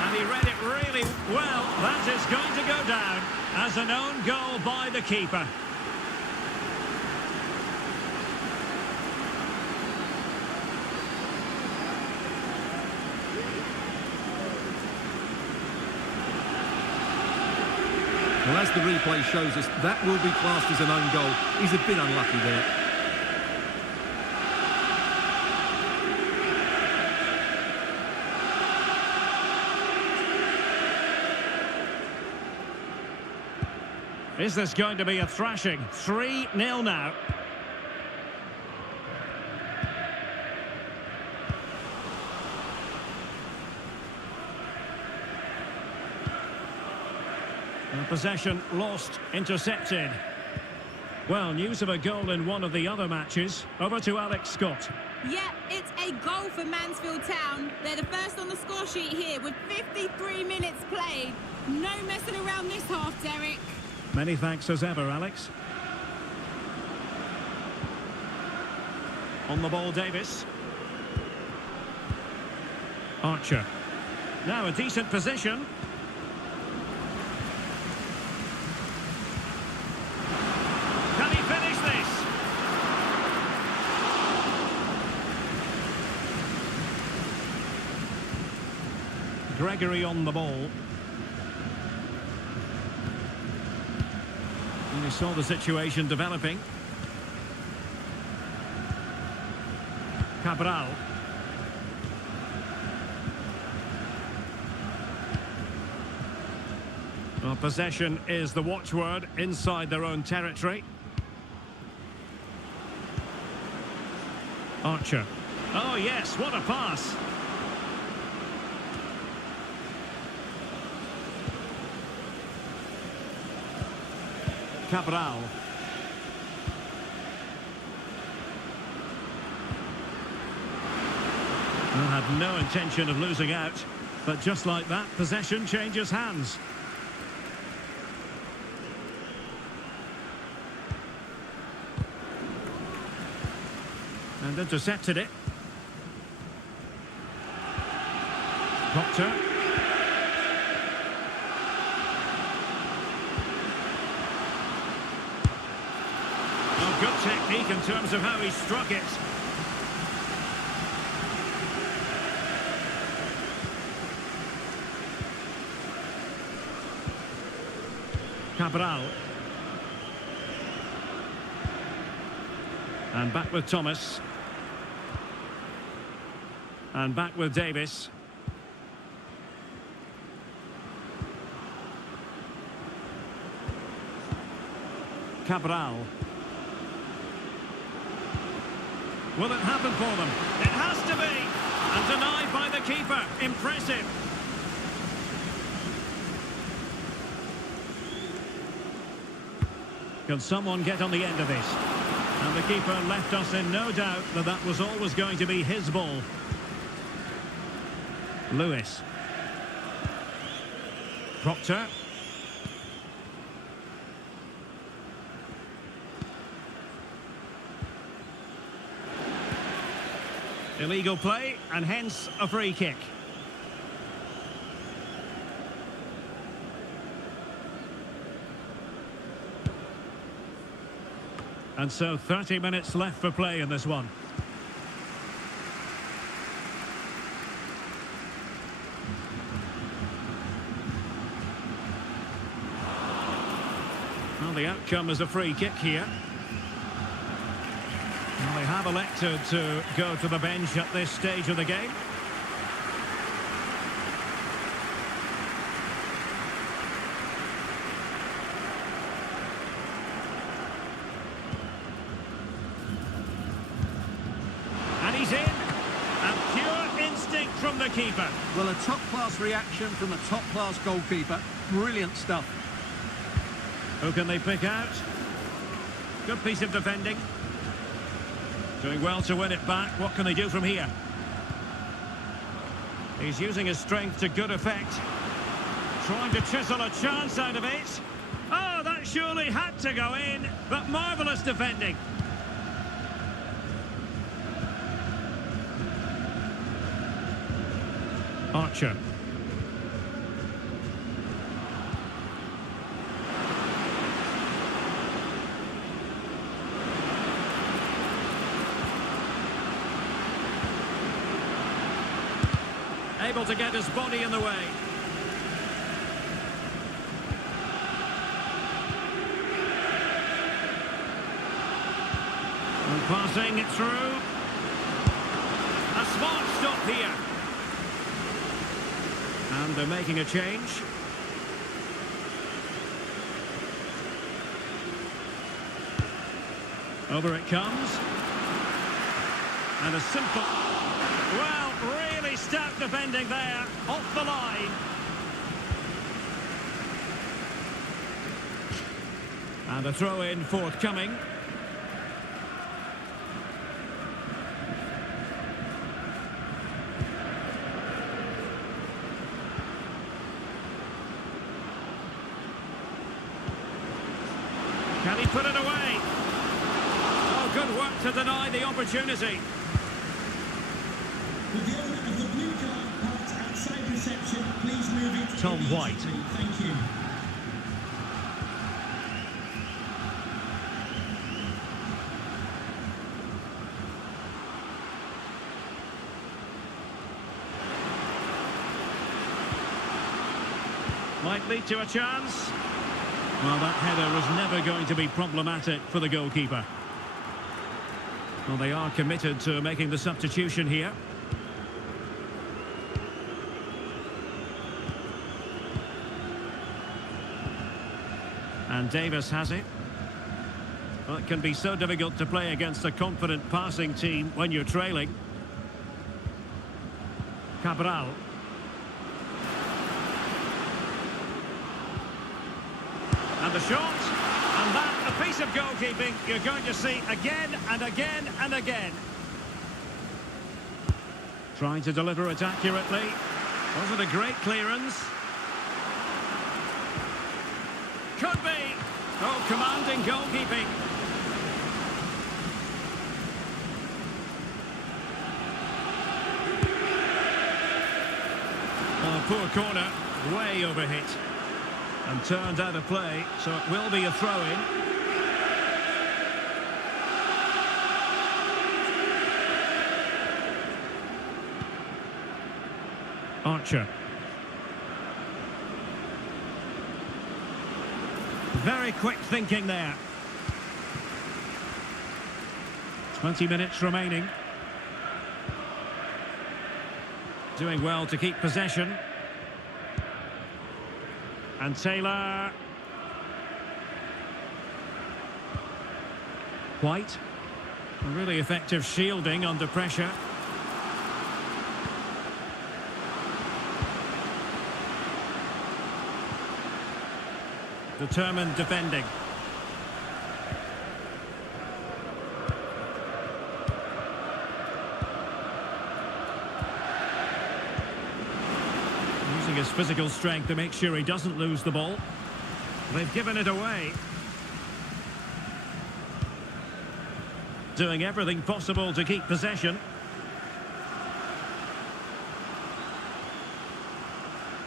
And he read it really well. That is going to go down as an own goal by the keeper. Well, as the replay shows us, that will be classed as an own goal. He's a bit unlucky there. Is this going to be a thrashing? 3-0 now. Possession lost, intercepted. Well, news of a goal in one of the other matches. Over to Alex Scott. Yeah, it's a goal for Mansfield Town. They're the first on the score sheet here with 53 minutes played. No messing around this half, Derek. Many thanks as ever, Alex. On the ball, Davis. Archer. Now a decent position. Can he finish this? Gregory on the ball. And he saw the situation developing. Cabral. Well, possession is the watchword inside their own territory. Archer. Oh yes, what a pass. Cabral. Had no intention of losing out, but just like that, possession changes hands. And intercepted it. Proctor. Oh, good technique in terms of how he struck it. Cabral. And back with Thomas. And back with Davis. Cabral. Will it happen for them? It has to be! And denied by the keeper. Impressive. Can someone get on the end of this? And the keeper left us in no doubt that that was always going to be his ball. Lewis. Proctor. Illegal play, and hence a free kick. And so 30 minutes left for play in this one. Well, the outcome is a free kick here. Well, they have elected to go to the bench at this stage of the game. He's in, and pure instinct from the keeper. Well, a top-class reaction from a top-class goalkeeper. Brilliant stuff. Who can they pick out? Good piece of defending. Doing well to win it back. What can they do from here? He's using his strength to good effect. Trying to chisel a chance out of it. Oh, that surely had to go in, but marvellous defending. Archer. Able to get his body in the way. And passing it through. A smart stop here. And they're making a change. Over it comes. And a simple... Well, really stout defending there. Off the line. And a throw-in forthcoming. Can he put it away? Oh, good work to deny the opportunity. With the owner of the blue card, reception. Please move it Tom White. immediately. Thank you. Might lead to a chance. Well, that header was never going to be problematic for the goalkeeper. Well, they are committed to making the substitution here. And Davis has it. Well, it can be so difficult to play against a confident passing team when you're trailing. Cabral. And the shot. And that, a piece of goalkeeping you're going to see again and again and again. Trying to deliver it accurately. Was it a great clearance? Could be. Oh, commanding goalkeeping. Oh, poor corner. Way overhit. And turned out of play, so it will be a throw-in. Archer. Very quick thinking there. 20 minutes remaining. Doing well to keep possession. And Taylor. White. A really effective shielding under pressure. Determined defending. Using his physical strength to make sure he doesn't lose the ball. They've given it away. Doing everything possible to keep possession.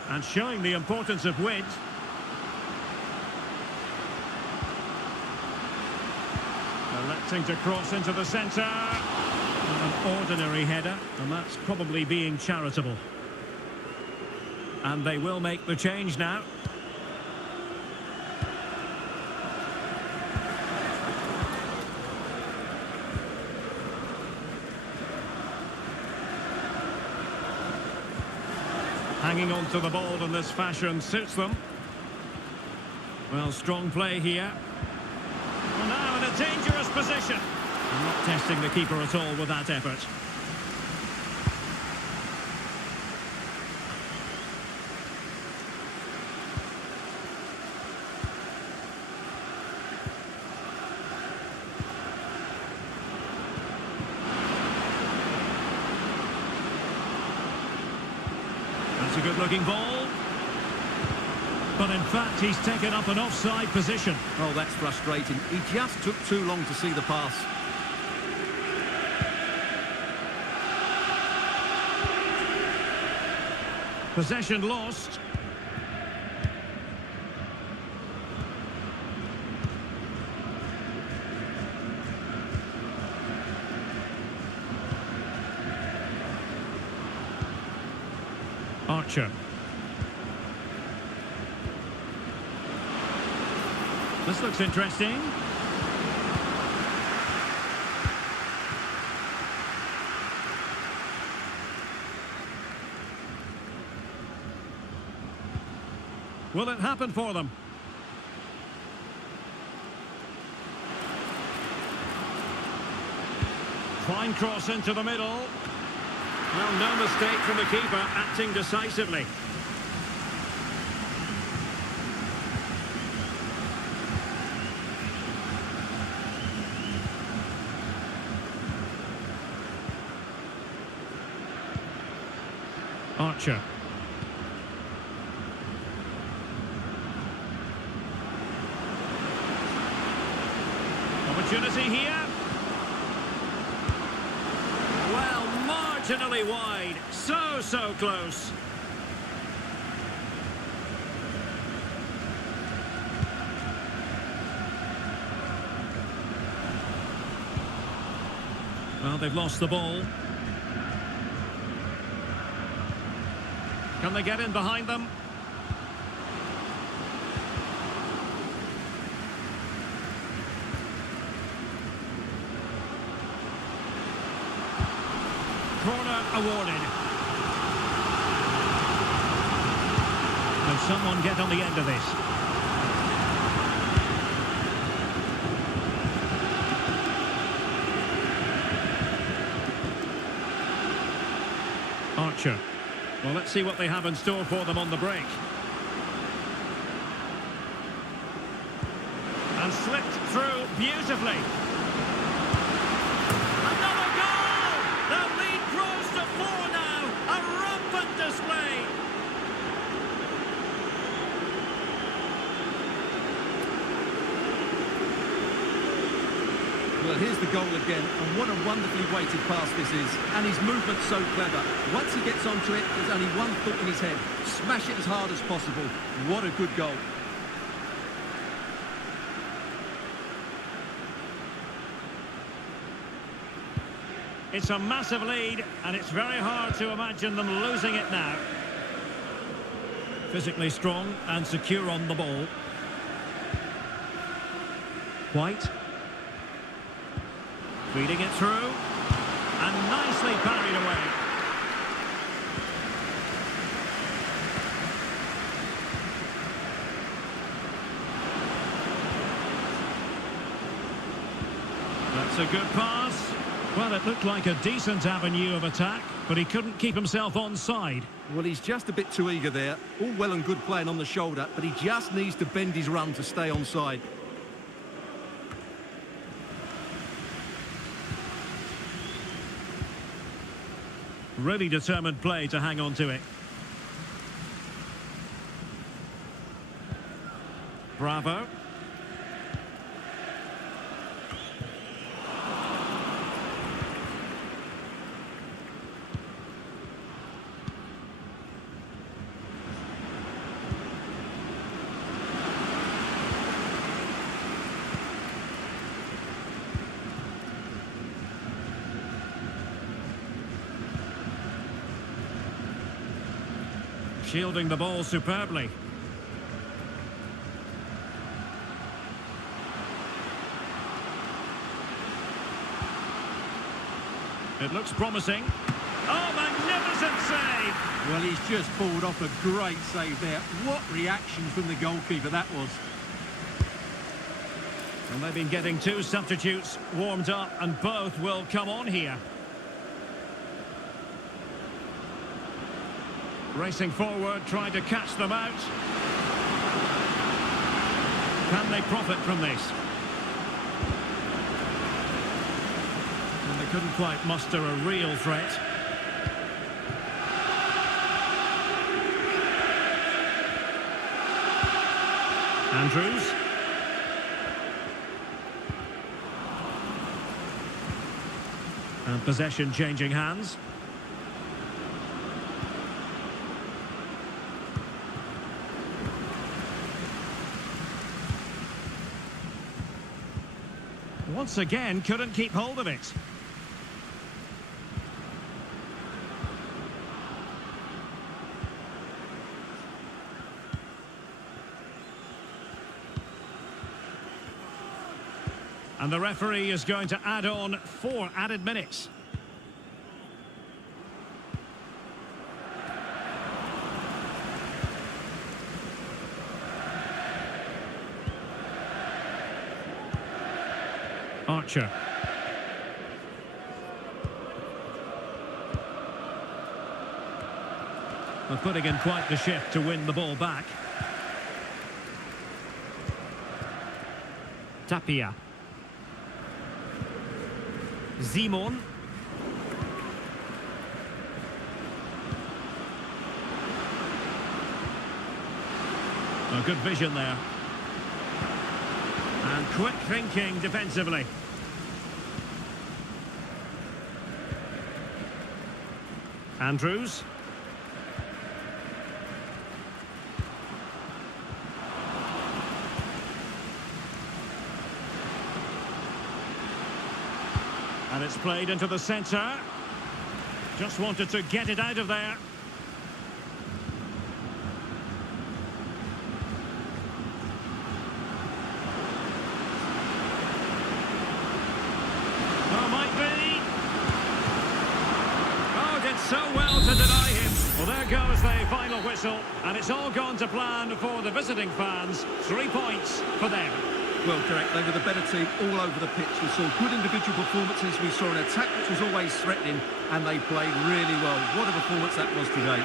And showing the importance of width. Electing to cross into the centre. An ordinary header, and that's probably being charitable. And they will make the change now. Hanging on to the ball in this fashion suits them. Well, strong play here. Well, now in a dangerous position. And not testing the keeper at all with that effort. That's a good-looking ball. But in fact, he's taken up an offside position. Oh, that's frustrating. He just took too long to see the pass. Possession lost. Archer. This looks interesting. Will it happen for them? Fine cross into the middle. Well, no mistake from the keeper, acting decisively. Archer. Opportunity here. Well, marginally wide. So close. Well, they've lost the ball. Can they get in behind them? Corner awarded. Can someone get on the end of this? Archer. Well, let's see what they have in store for them on the break. And slipped through beautifully. Another goal! The lead grows to 4 now. A rampant display. Well, here's the goal again, and what a wonderfully weighted pass this is. And his movement's so clever. Once he gets onto it, there's only one thought in his head. Smash it as hard as possible. What a good goal. It's a massive lead, and it's very hard to imagine them losing it now. Physically strong and secure on the ball. White. Feeding it through, and nicely parried away. That's a good pass. Well, it looked like a decent avenue of attack, but he couldn't keep himself onside. Well, he's just a bit too eager there. All well and good playing on the shoulder, but he just needs to bend his run to stay onside. Really determined play to hang on to it. Bravo. Shielding the ball superbly. It looks promising. Oh, magnificent save! Well, he's just pulled off a great save there. What reaction from the goalkeeper that was. And they've been getting 2 substitutes warmed up, and both will come on here. Racing forward, trying to catch them out. Can they profit from this? And they couldn't quite muster a real threat. Andrews. And possession changing hands. Once again, couldn't keep hold of it. And the referee is going to add on 4 added minutes. Archer. They're putting in quite the shift to win the ball back. Tapia. Simon. A good vision there. And quick thinking defensively. Andrews. And it's It's played into the centre. Just wanted to get it out of there. Oh, might be. Oh, did so well to deny him. Well, there goes the final whistle, and it's all gone to plan for the visiting fans. 3 points for them. Well, Derek, they were the better team all over the pitch. We saw good individual performances. We saw an attack which was always threatening, and they played really well. What a performance that was today.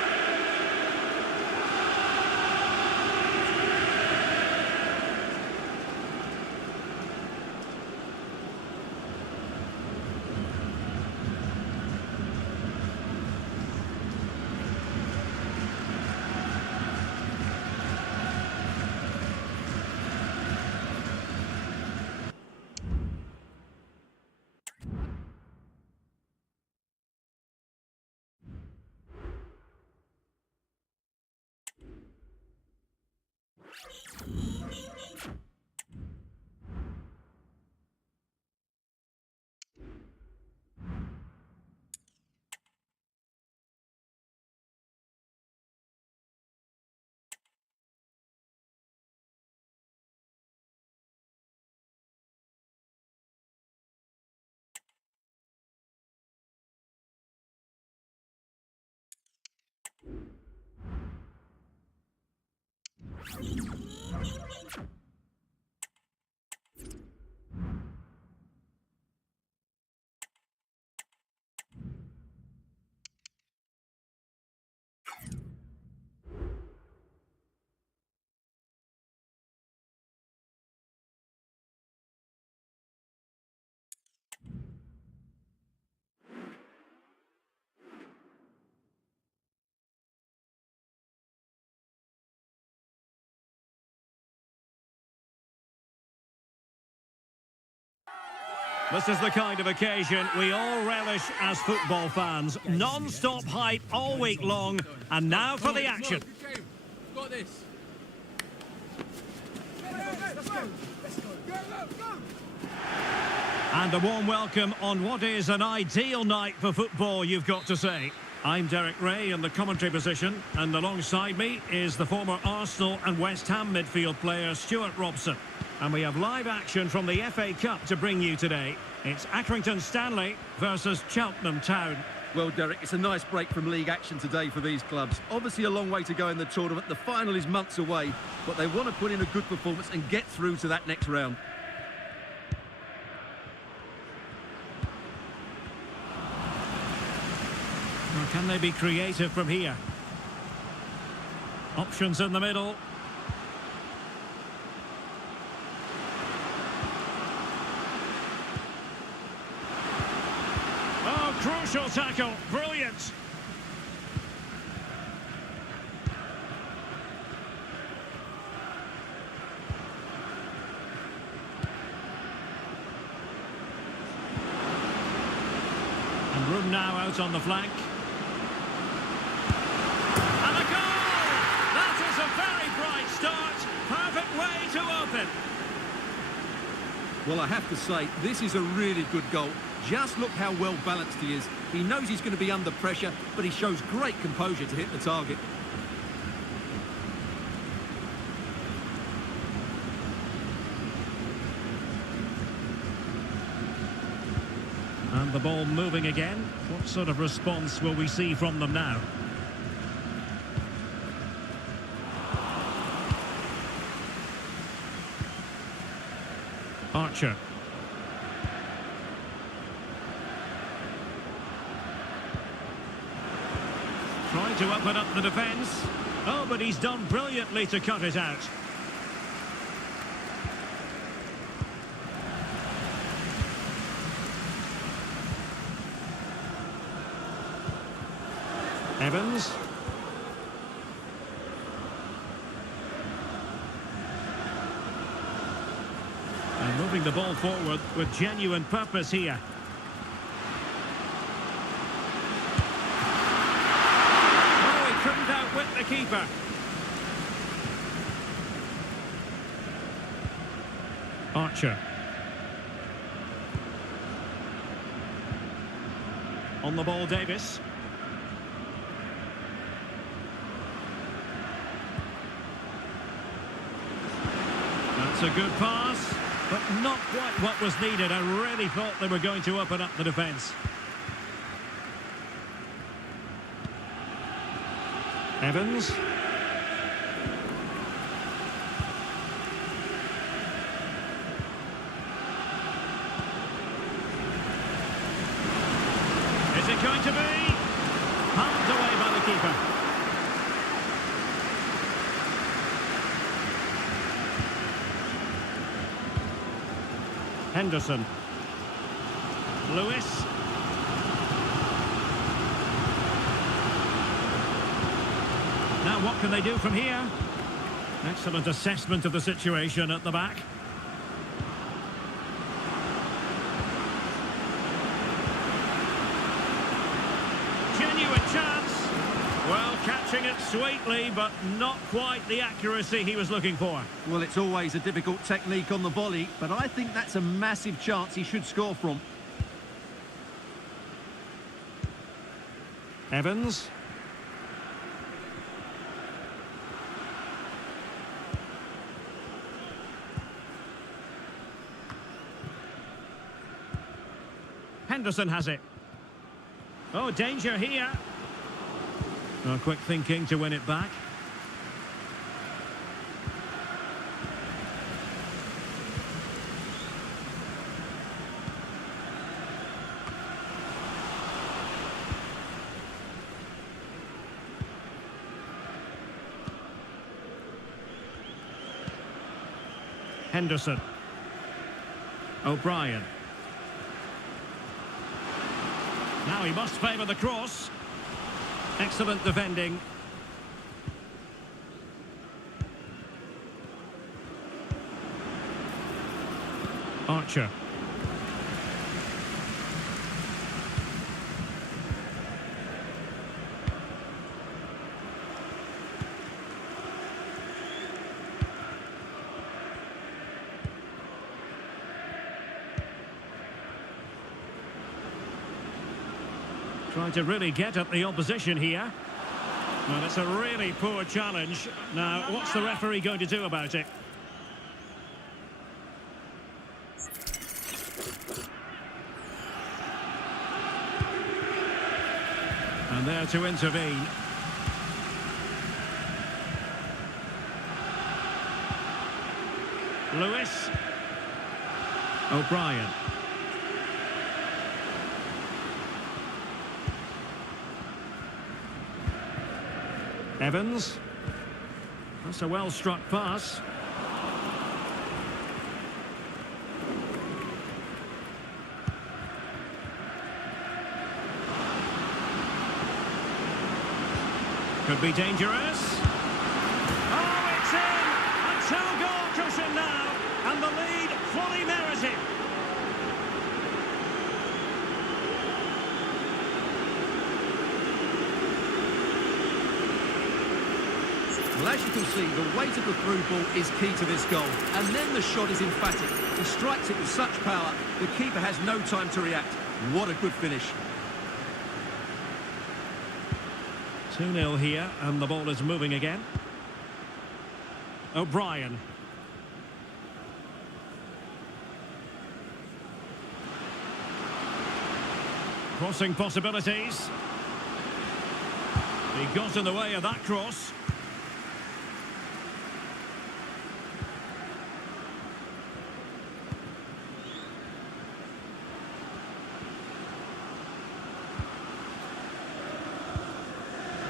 This is the kind of occasion we all relish as football fans. Non-stop hype all week long, and now for the action. Got this. And a warm welcome on what is an ideal night for football, you've got to say. I'm Derek Ray in the commentary position, and alongside me is the former Arsenal and West Ham midfield player Stuart Robson. And we have live action from the FA Cup to bring you today. It's Accrington Stanley versus Cheltenham Town. Well, Derek, it's a nice break from league action today for these clubs. Obviously a long way to go in the tournament. The final is months away, but they want to put in a good performance and get through to that next round. Well, can they be creative from here? Options in the middle. Oh, crucial tackle. Brilliant. And room now out on the flank. And a goal! That is a very bright start. Perfect way to open. Well, I have to say, this is a really good goal. Just look how well balanced he is. He knows he's going to be under pressure, but he shows great composure to hit the target. And the ball moving again. What sort of response will we see from them now? Archer. Trying to open up the defence. Oh, but he's done brilliantly to cut it out. Evans. And moving the ball forward with genuine purpose here. Oh, he couldn't outwit the keeper. On the ball, Davis. That's a good pass, but not quite what was needed. I really thought they were going to open up the defence. Evans. Is it going to be? Palmed away by the keeper. Henderson. Lewis. Now what can they do from here? Excellent assessment of the situation at the back. Genuine chance. Well, catching it sweetly, but not quite the accuracy he was looking for. Well, it's always a difficult technique on the volley, but I think that's a massive chance he should score from. Evans. Henderson has it. Oh, danger here. Oh, quick thinking to win it back. Henderson. O'Brien. Now he must favour the cross. Excellent defending. Archer. Trying to really get at the opposition here. Well, it's a really poor challenge. Now, what's the referee going to do about it? And there to intervene. Lewis. O'Brien. Evans. That's a well-struck pass. Could be dangerous. Oh, it's in! A two-goal cushion now, and the lead fully merited. Well, as you can see, the weight of the through ball is key to this goal. And then the shot is emphatic. He strikes it with such power, the keeper has no time to react. What a good finish. 2-0 here, and the ball is moving again. O'Brien. Crossing possibilities. He got in the way of that cross.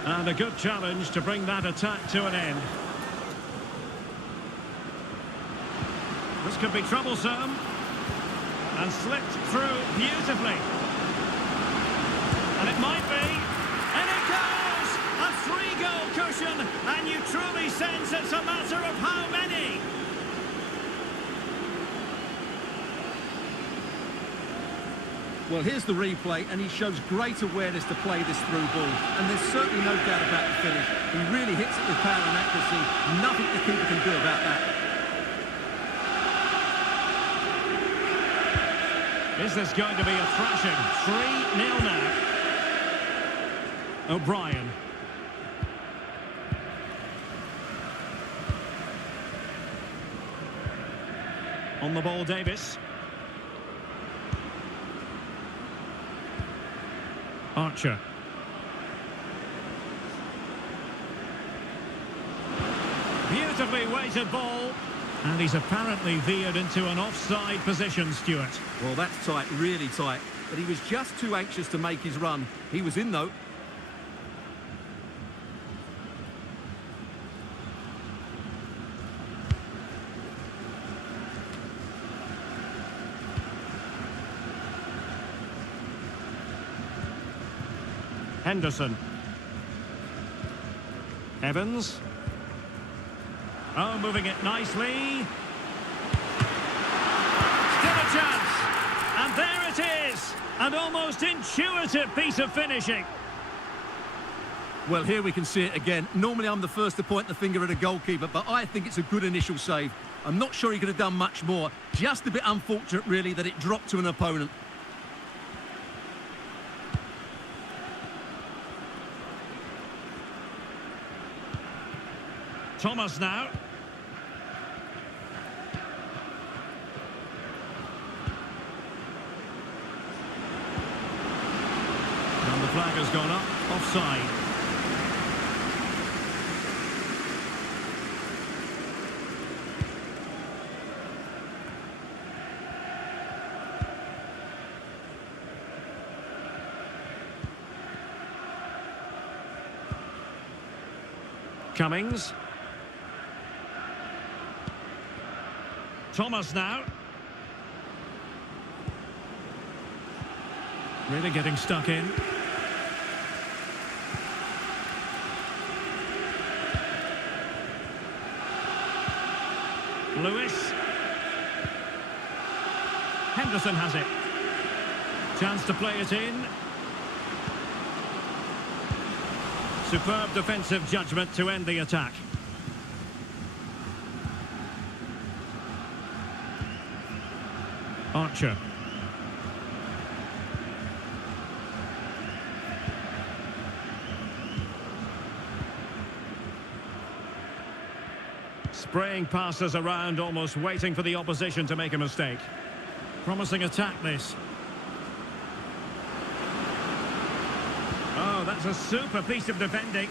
And a good challenge to bring that attack to an end. This could be troublesome. And slipped through beautifully. And it might be. And it goes! A three-goal cushion. And you truly sense it's a matter of how many. Well, here's the replay, and he shows great awareness to play this through ball. And there's certainly no doubt about the finish. He really hits it with power and accuracy. Nothing the keeper can do about that. Is this going to be a thrashing? 3-0 now. O'Brien. On the ball, Davis. Archer. Beautifully weighted ball. And he's apparently veered into an offside position, Stuart. Well, that's tight, really tight. But he was just too anxious to make his run. He was in, though. Henderson. Evans. Oh, moving it nicely. Still a chance. And there it is. An almost intuitive piece of finishing. Well, here we can see it again. Normally I'm the first to point the finger at a goalkeeper, but I think it's a good initial save. I'm not sure he could have done much more. Just a bit unfortunate, really, that it dropped to an opponent. Thomas now. And the flag has gone up. Offside. Cummings. Thomas now. Really getting stuck in. Lewis. Henderson has it. Chance to play it in. Superb defensive judgment to end the attack. Archer. Spraying passes around, almost waiting for the opposition to make a mistake. Promising attack, this. Oh, that's a super piece of defending.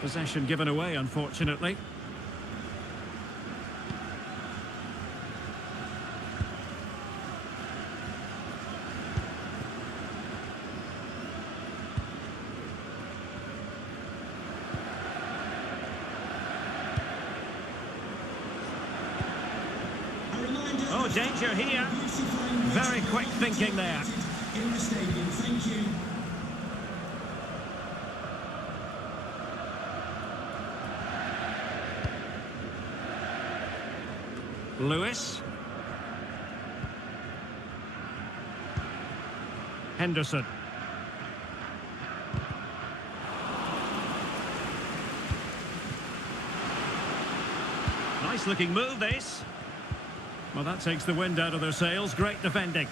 Possession given away, unfortunately. Oh, danger here. Very quick thinking there. In the stadium, thank you. Lewis. Henderson. Nice looking move, this. Well, that takes the wind out of their sails. Great defending.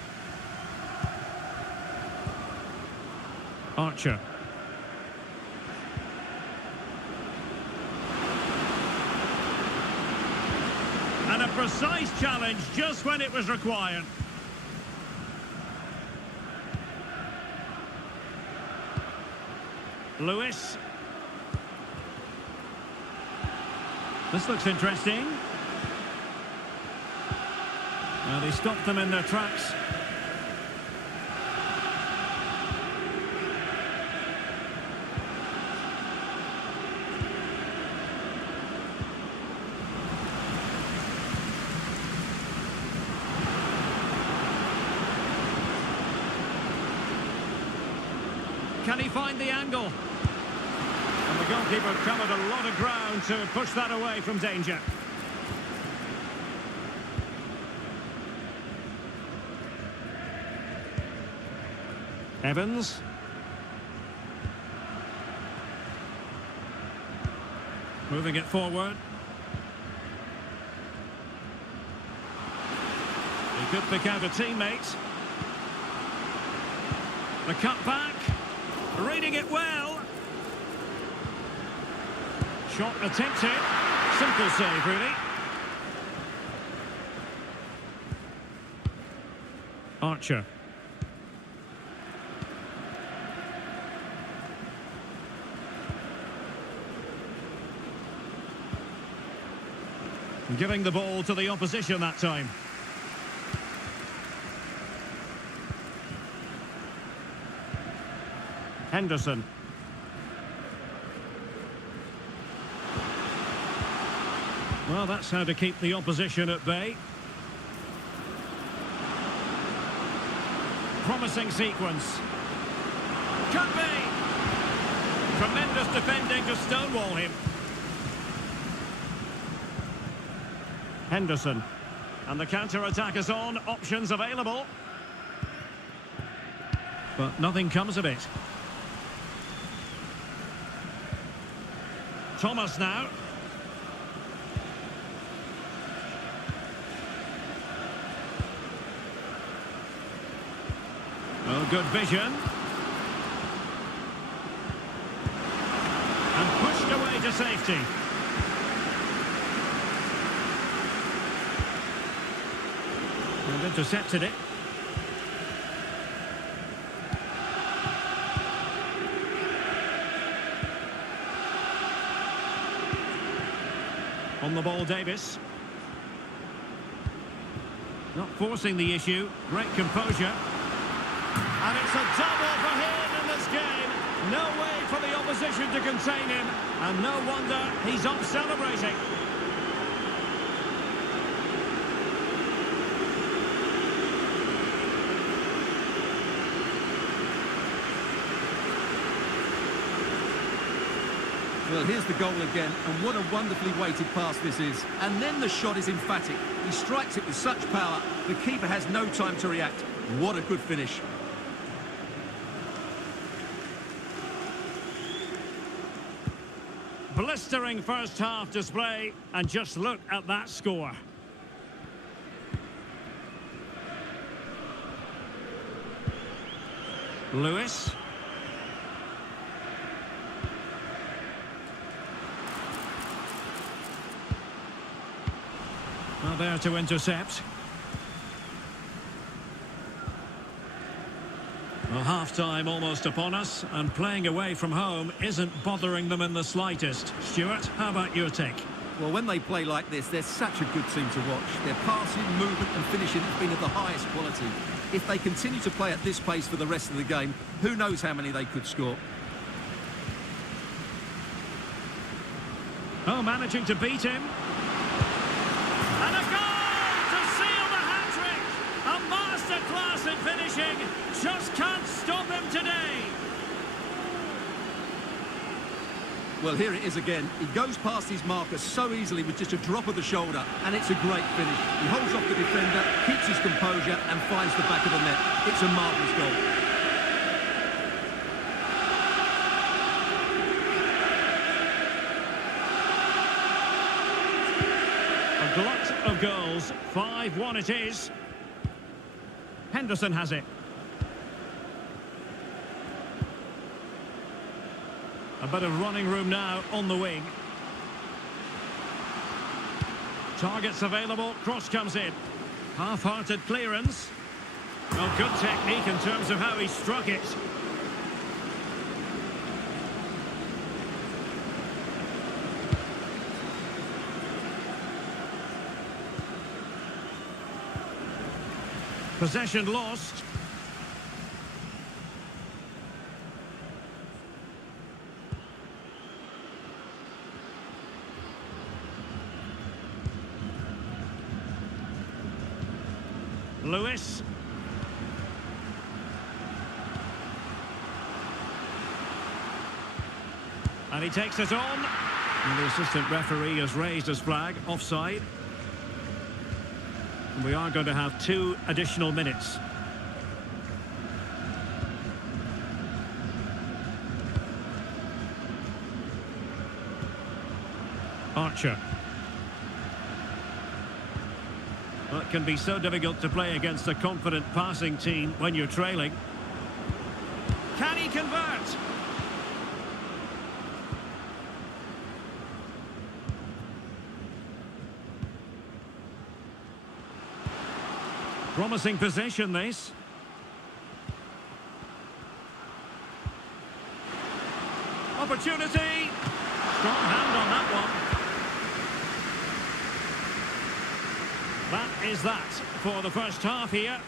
Archer. And a precise challenge just when it was required. Lewis. This looks interesting. Well, they stopped them in their tracks. Can he find the angle? And the goalkeeper covered a lot of ground to push that away from danger. Evans. Moving it forward. He could pick out a teammate. The cut back. Reading it well. Shot attempted. Simple save, really. Archer. Giving the ball to the opposition that time. Henderson. Well, that's how to keep the opposition at bay. Promising sequence. Could be. Tremendous defending to stonewall him. Henderson. And the counter-attack is on. Options available. But nothing comes of it. Thomas now. Oh, good vision. And pushed away to safety. And intercepted it. On the ball, Davis. Not forcing the issue. Great composure. And it's a double for him in this game. No way for the opposition to contain him. And no wonder he's off celebrating. Well, here's the goal again, and what a wonderfully weighted pass this is. And then the shot is emphatic. He strikes it with such power, the keeper has no time to react. What a good finish. Blistering first half display, and just look at that score. Lewis. Well, there to intercept. Well, half-time almost upon us, and playing away from home isn't bothering them in the slightest. Stuart, how about your take? Well, when they play like this, they're such a good team to watch. Their passing, movement and finishing has been of the highest quality. If they continue to play at this pace for the rest of the game, who knows how many they could score. Oh, managing to beat him. And a goal to seal the hat-trick! A masterclass in finishing. Just can't stop him today. Well, here it is again. He goes past his marker so easily with just a drop of the shoulder, and it's a great finish. He holds off the defender, keeps his composure, and finds the back of the net. It's a marvellous goal. A glut of goals. 5-1 it is. Henderson has it. A bit of running room now on the wing. Targets available. Cross comes in. Half-hearted clearance. Well, good technique in terms of how he struck it. Possession lost. Lewis. And he takes it on. And the assistant referee has raised his flag, offside. And we are going to have 2 additional minutes. Archer. Well, it can be so difficult to play against a confident passing team when you're trailing. Can he convert? Promising position, this. Opportunity. Strong hand on that one. That is that for the first half here.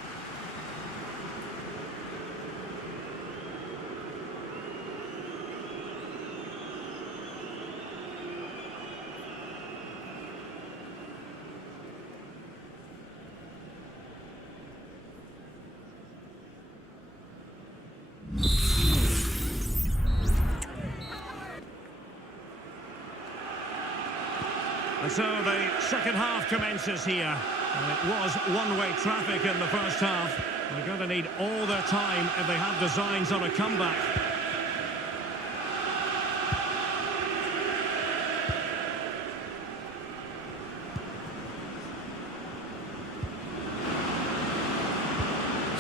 And so the second half commences here. And it was one-way traffic in the first half. They're going to need all their time if they have designs on a comeback.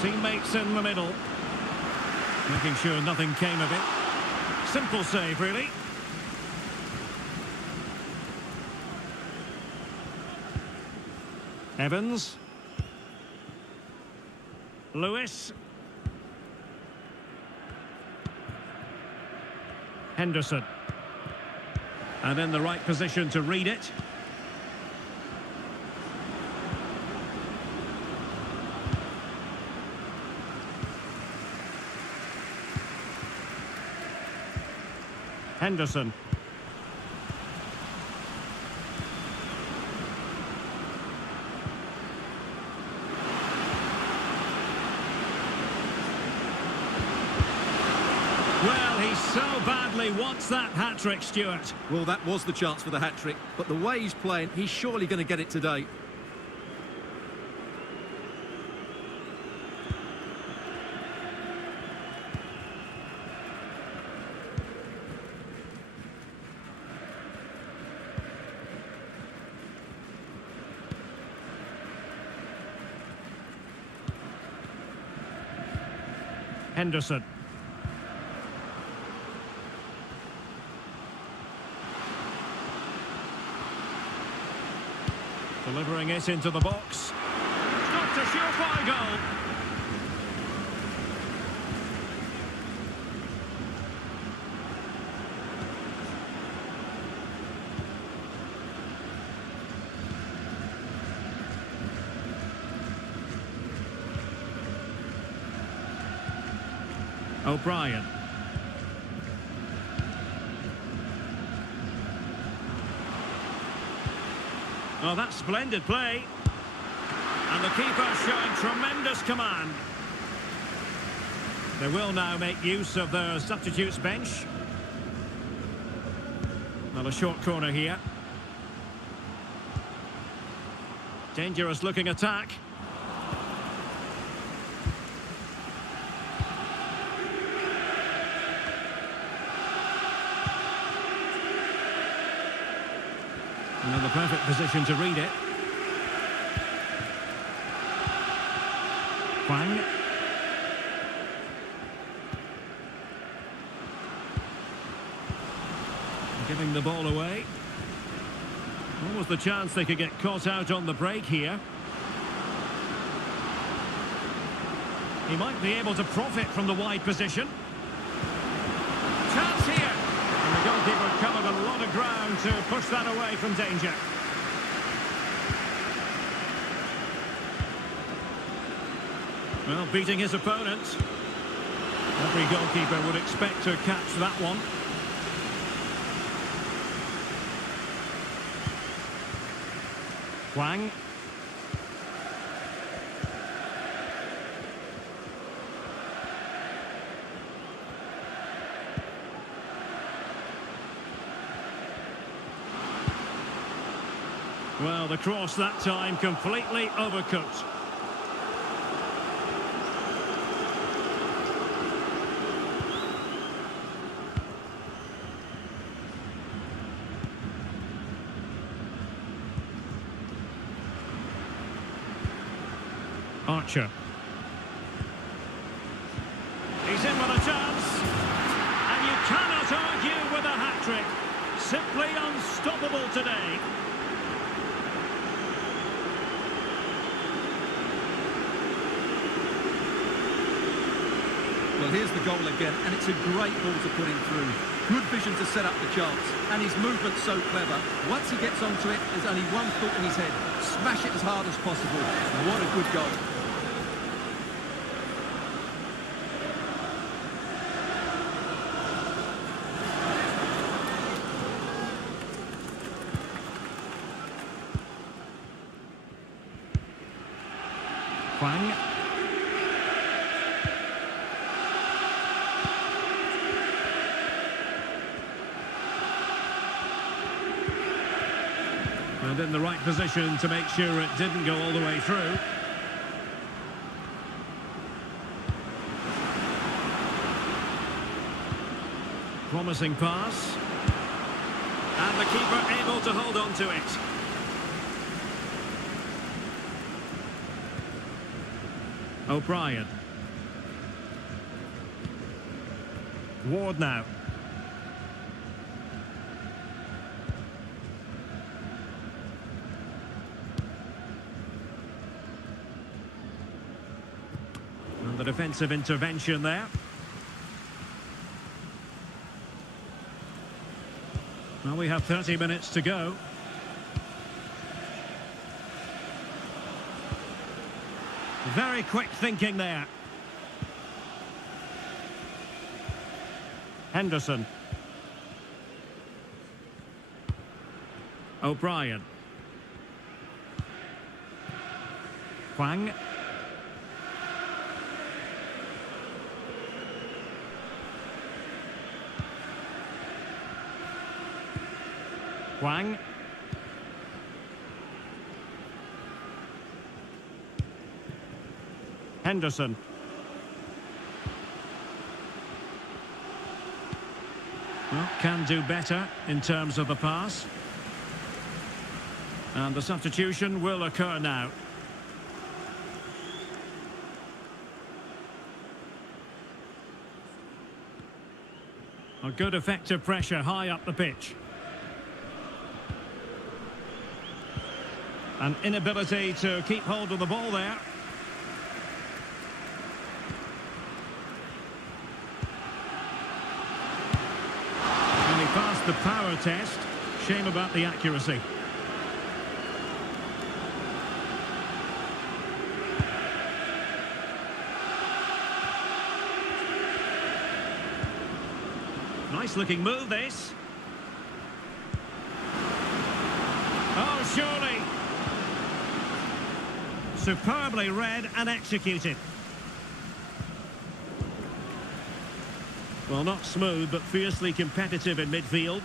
Teammates in the middle. Making sure nothing came of it. Simple save, really. Evans. Lewis. Henderson. And in the right position to read it. Henderson. Well, he so badly wants that hat-trick, Stuart. Well, that was the chance for the hat-trick, but the way he's playing, he's surely going to get it today. Henderson. Delivering it into the box. Got a surefire goal. O'Brien. Oh, that's splendid play. And the keeper showing tremendous command. They will now make use of their substitutes bench. Not a short corner here. Dangerous looking attack. And in the perfect position to read it. Hwang. Giving the ball away. What was the chance they could get caught out on the break here? He might be able to profit from the wide position. Chance here. And the goalkeeper covered a lot of ground to push that away from danger. Well, beating his opponent. Every goalkeeper would expect to catch that one. Hwang. Well, the cross that time completely overcooked. Archer. He's in with a chance. And you cannot argue with a hat-trick. Simply unstoppable today. Well, here's the goal again, and it's a great ball to put him through. Good vision to set up the chance, and his movement's so clever. Once he gets onto it, there's only one thought in his head. Smash it as hard as possible. What a good goal. Huang. And in the right position to make sure it didn't go all the way through. Promising pass. And the keeper able to hold on to it. O'Brien. Ward now. And the defensive intervention there. Well, we have 30 minutes to go. Very quick thinking there. Henderson. O'Brien. Huang. Huang. Henderson. Well, can do better in terms of the pass. And the substitution will occur now. A good effective pressure high up the pitch. An inability to keep hold of the ball there. And he passed the power test. Shame about the accuracy. Nice looking move, this. Oh, surely. Superbly read and executed. Well, not smooth, but fiercely competitive in midfield.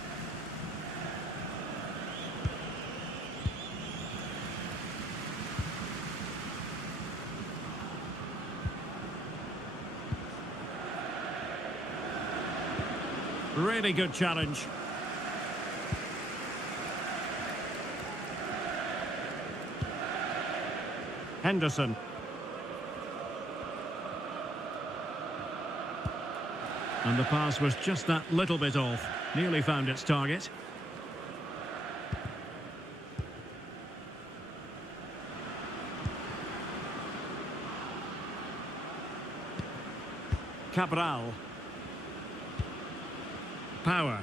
Really good challenge. Henderson. And the pass was just that little bit off. Nearly found its target. Cabral. Power.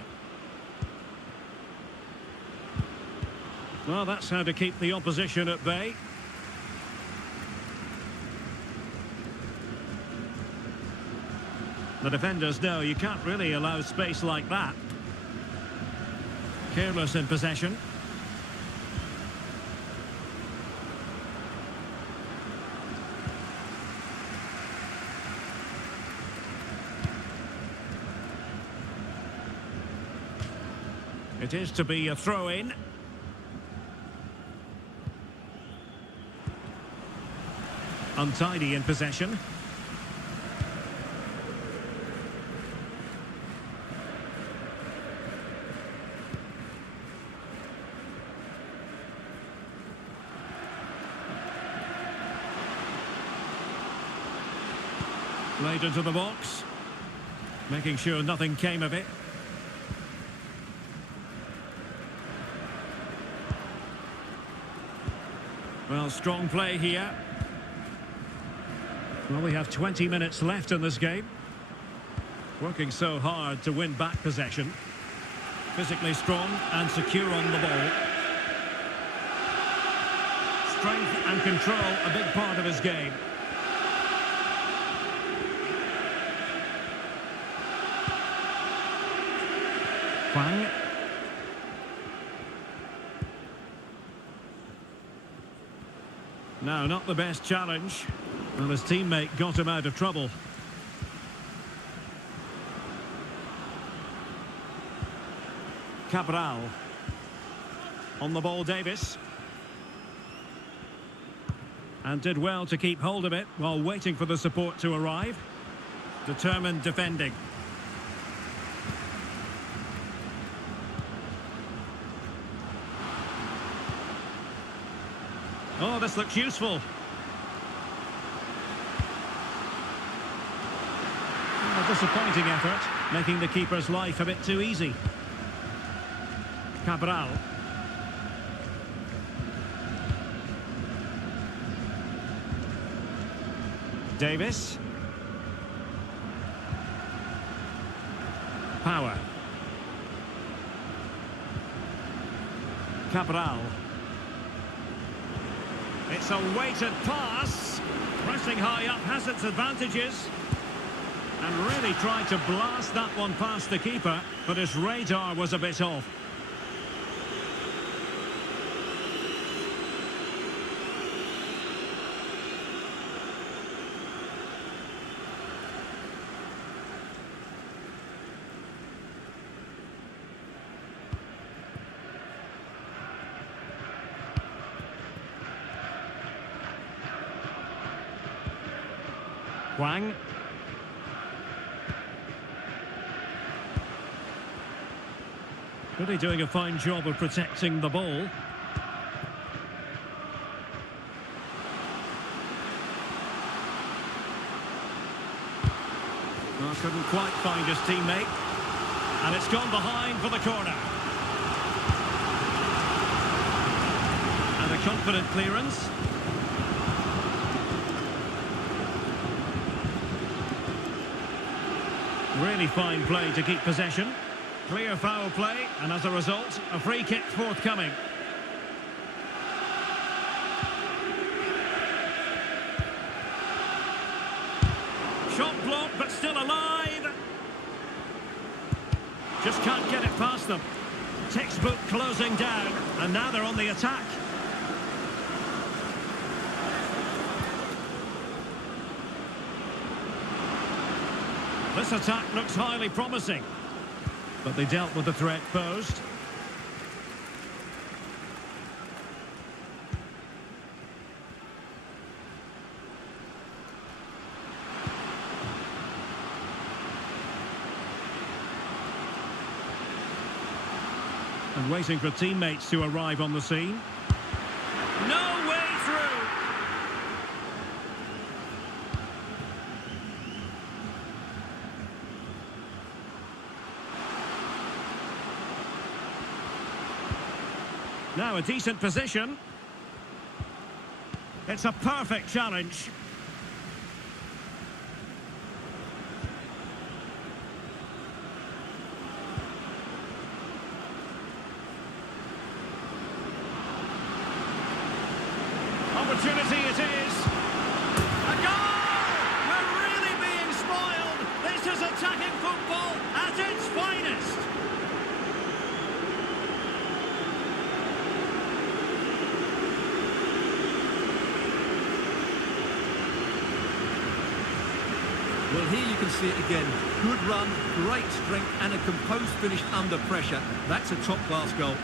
Well, that's how to keep the opposition at bay. The defenders know you can't really allow space like that. Careless in possession. It is to be a throw-in. Untidy in possession. Played into the box, making sure nothing came of it. Well, strong play here. Well, we have 20 minutes left in this game. Working so hard to win back possession. Physically strong and secure on the ball. Strength and control, a big part of his game. Huang. No, not the best challenge. Well, his teammate got him out of trouble. Cabral. On the ball, Davis. And did well to keep hold of it while waiting for the support to arrive. Determined defending. Oh, this looks useful. A disappointing effort, making the keeper's life a bit too easy. Cabral. Davis. Power. Cabral. It's a weighted pass. Pressing high up has its advantages. And really tried to blast that one past the keeper, but his radar was a bit off. Huang. Really doing a fine job of protecting the ball. Well, couldn't quite find his teammate. And it's gone behind for the corner. And a confident clearance. Really fine play to keep possession. Clear foul play, and as a result, a free kick forthcoming. Shot blocked, but still alive. Just can't get it past them. Textbook closing down, and now they're on the attack. This attack looks highly promising, but they dealt with the threat posed. And waiting for teammates to arrive on the scene. No way through! Now a decent position. It's a perfect challenge. Opportunity it is. A goal! We're really being spoiled. This is attacking football at its finest. Well, here you can see it again. Good run, great strength, and a composed finish under pressure. That's a top-class goal.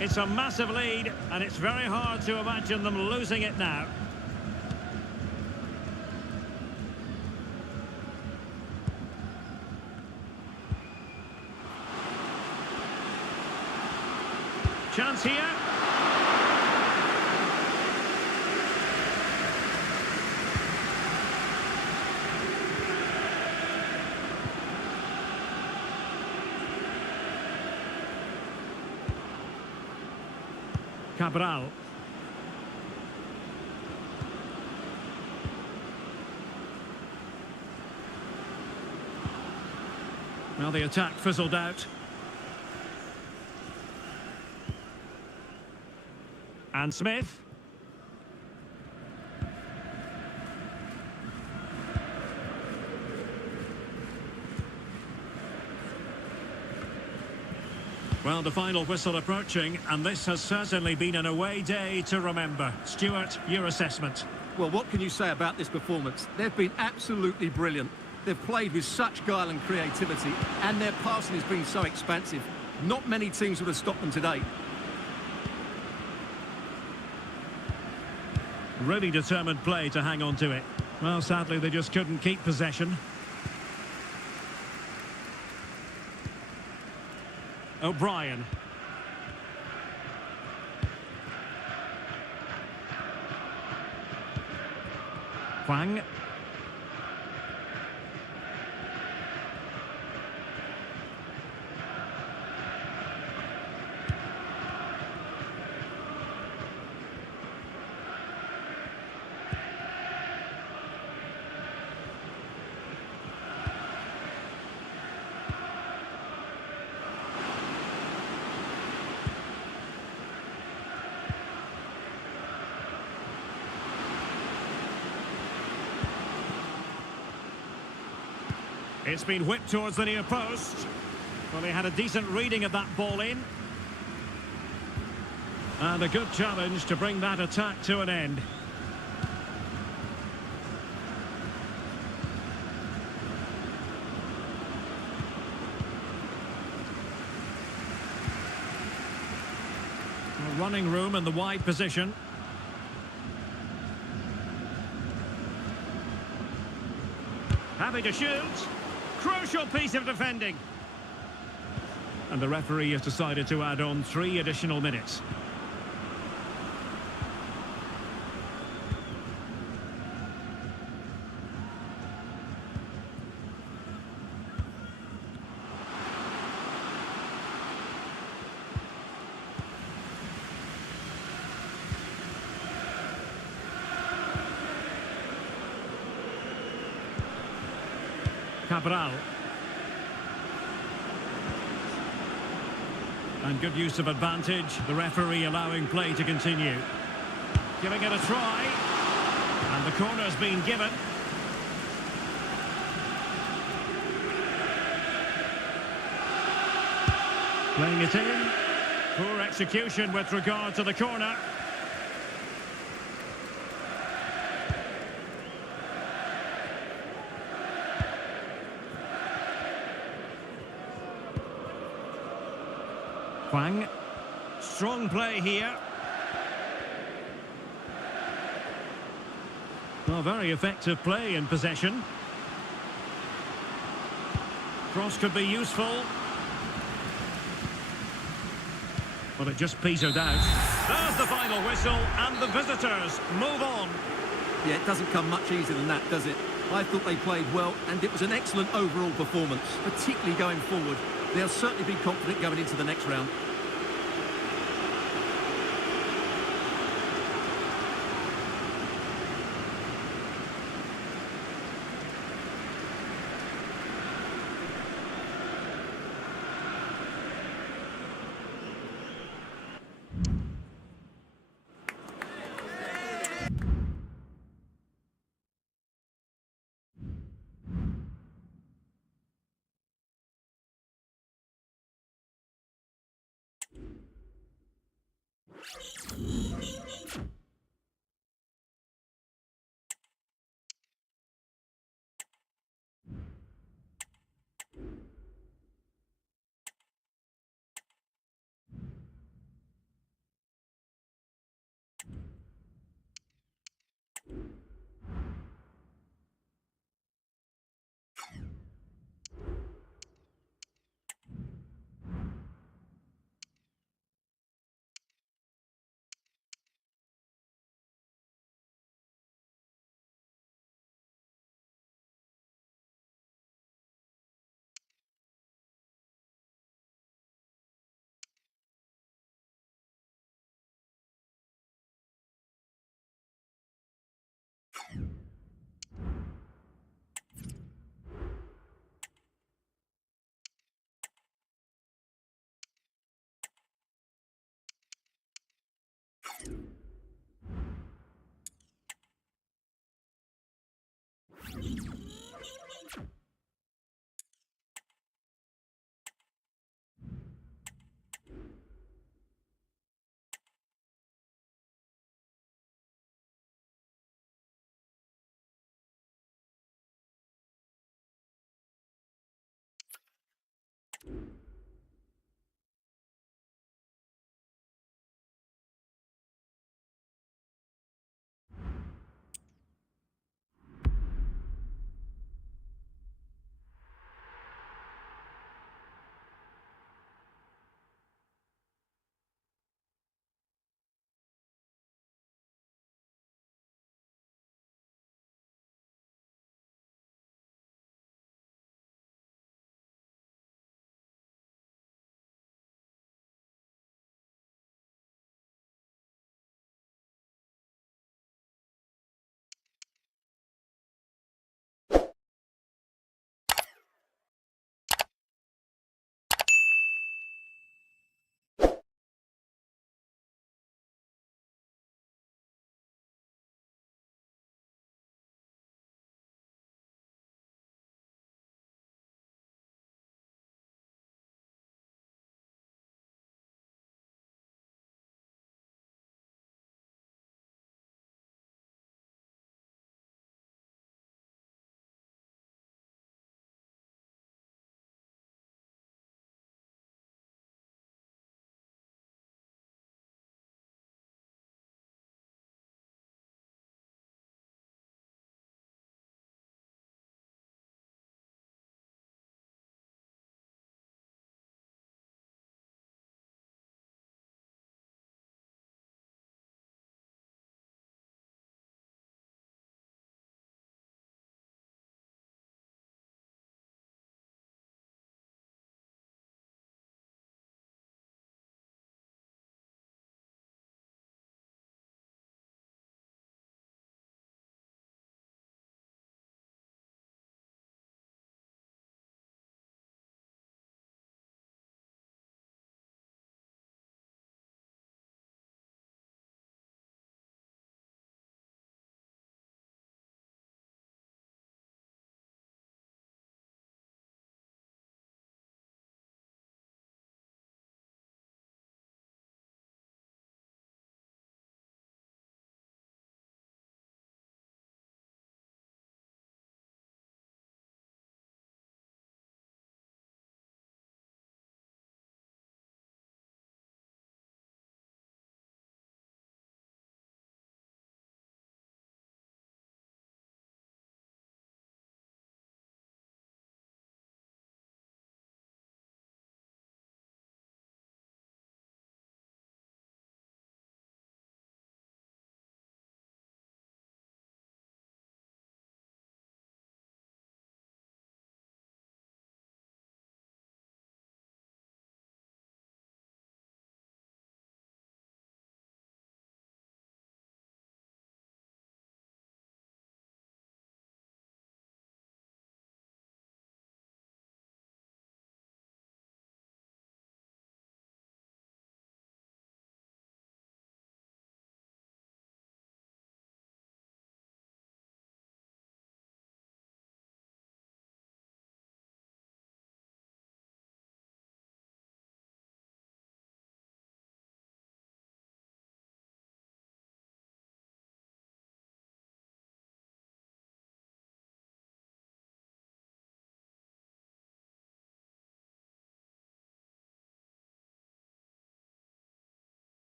It's a massive lead, and it's very hard to imagine them losing it now. Chance here. Cabral. Well, the attack fizzled out. And Smith. Well, the final whistle approaching, and this has certainly been an away day to remember. Stuart, your assessment. Well, what can you say about this performance? They've been absolutely brilliant. They've played with such guile and creativity, and their passing has been so expansive. Not many teams would have stopped them today. Really determined play to hang on to it. Well, sadly, they just couldn't keep possession. O'Brien. Huang. It's been whipped towards the near post. Well, they had a decent reading of that ball in. And a good challenge to bring that attack to an end. Running room in the wide position. Happy to shoot. Crucial piece of defending. And the referee has decided to add on 3 additional minutes. Cabral. And good use of advantage, the referee allowing play to continue. Giving it a try. And the corner's been given. Playing it in. Poor execution with regard to the corner. Huang. Strong play here. Well, very effective play in possession. Cross could be useful. Well, it just petered out. There's the final whistle, and the visitors move on. Yeah, it doesn't come much easier than that, does it? I thought they played well, and it was an excellent overall performance, particularly going forward. They'll certainly be confident going into the next round. it.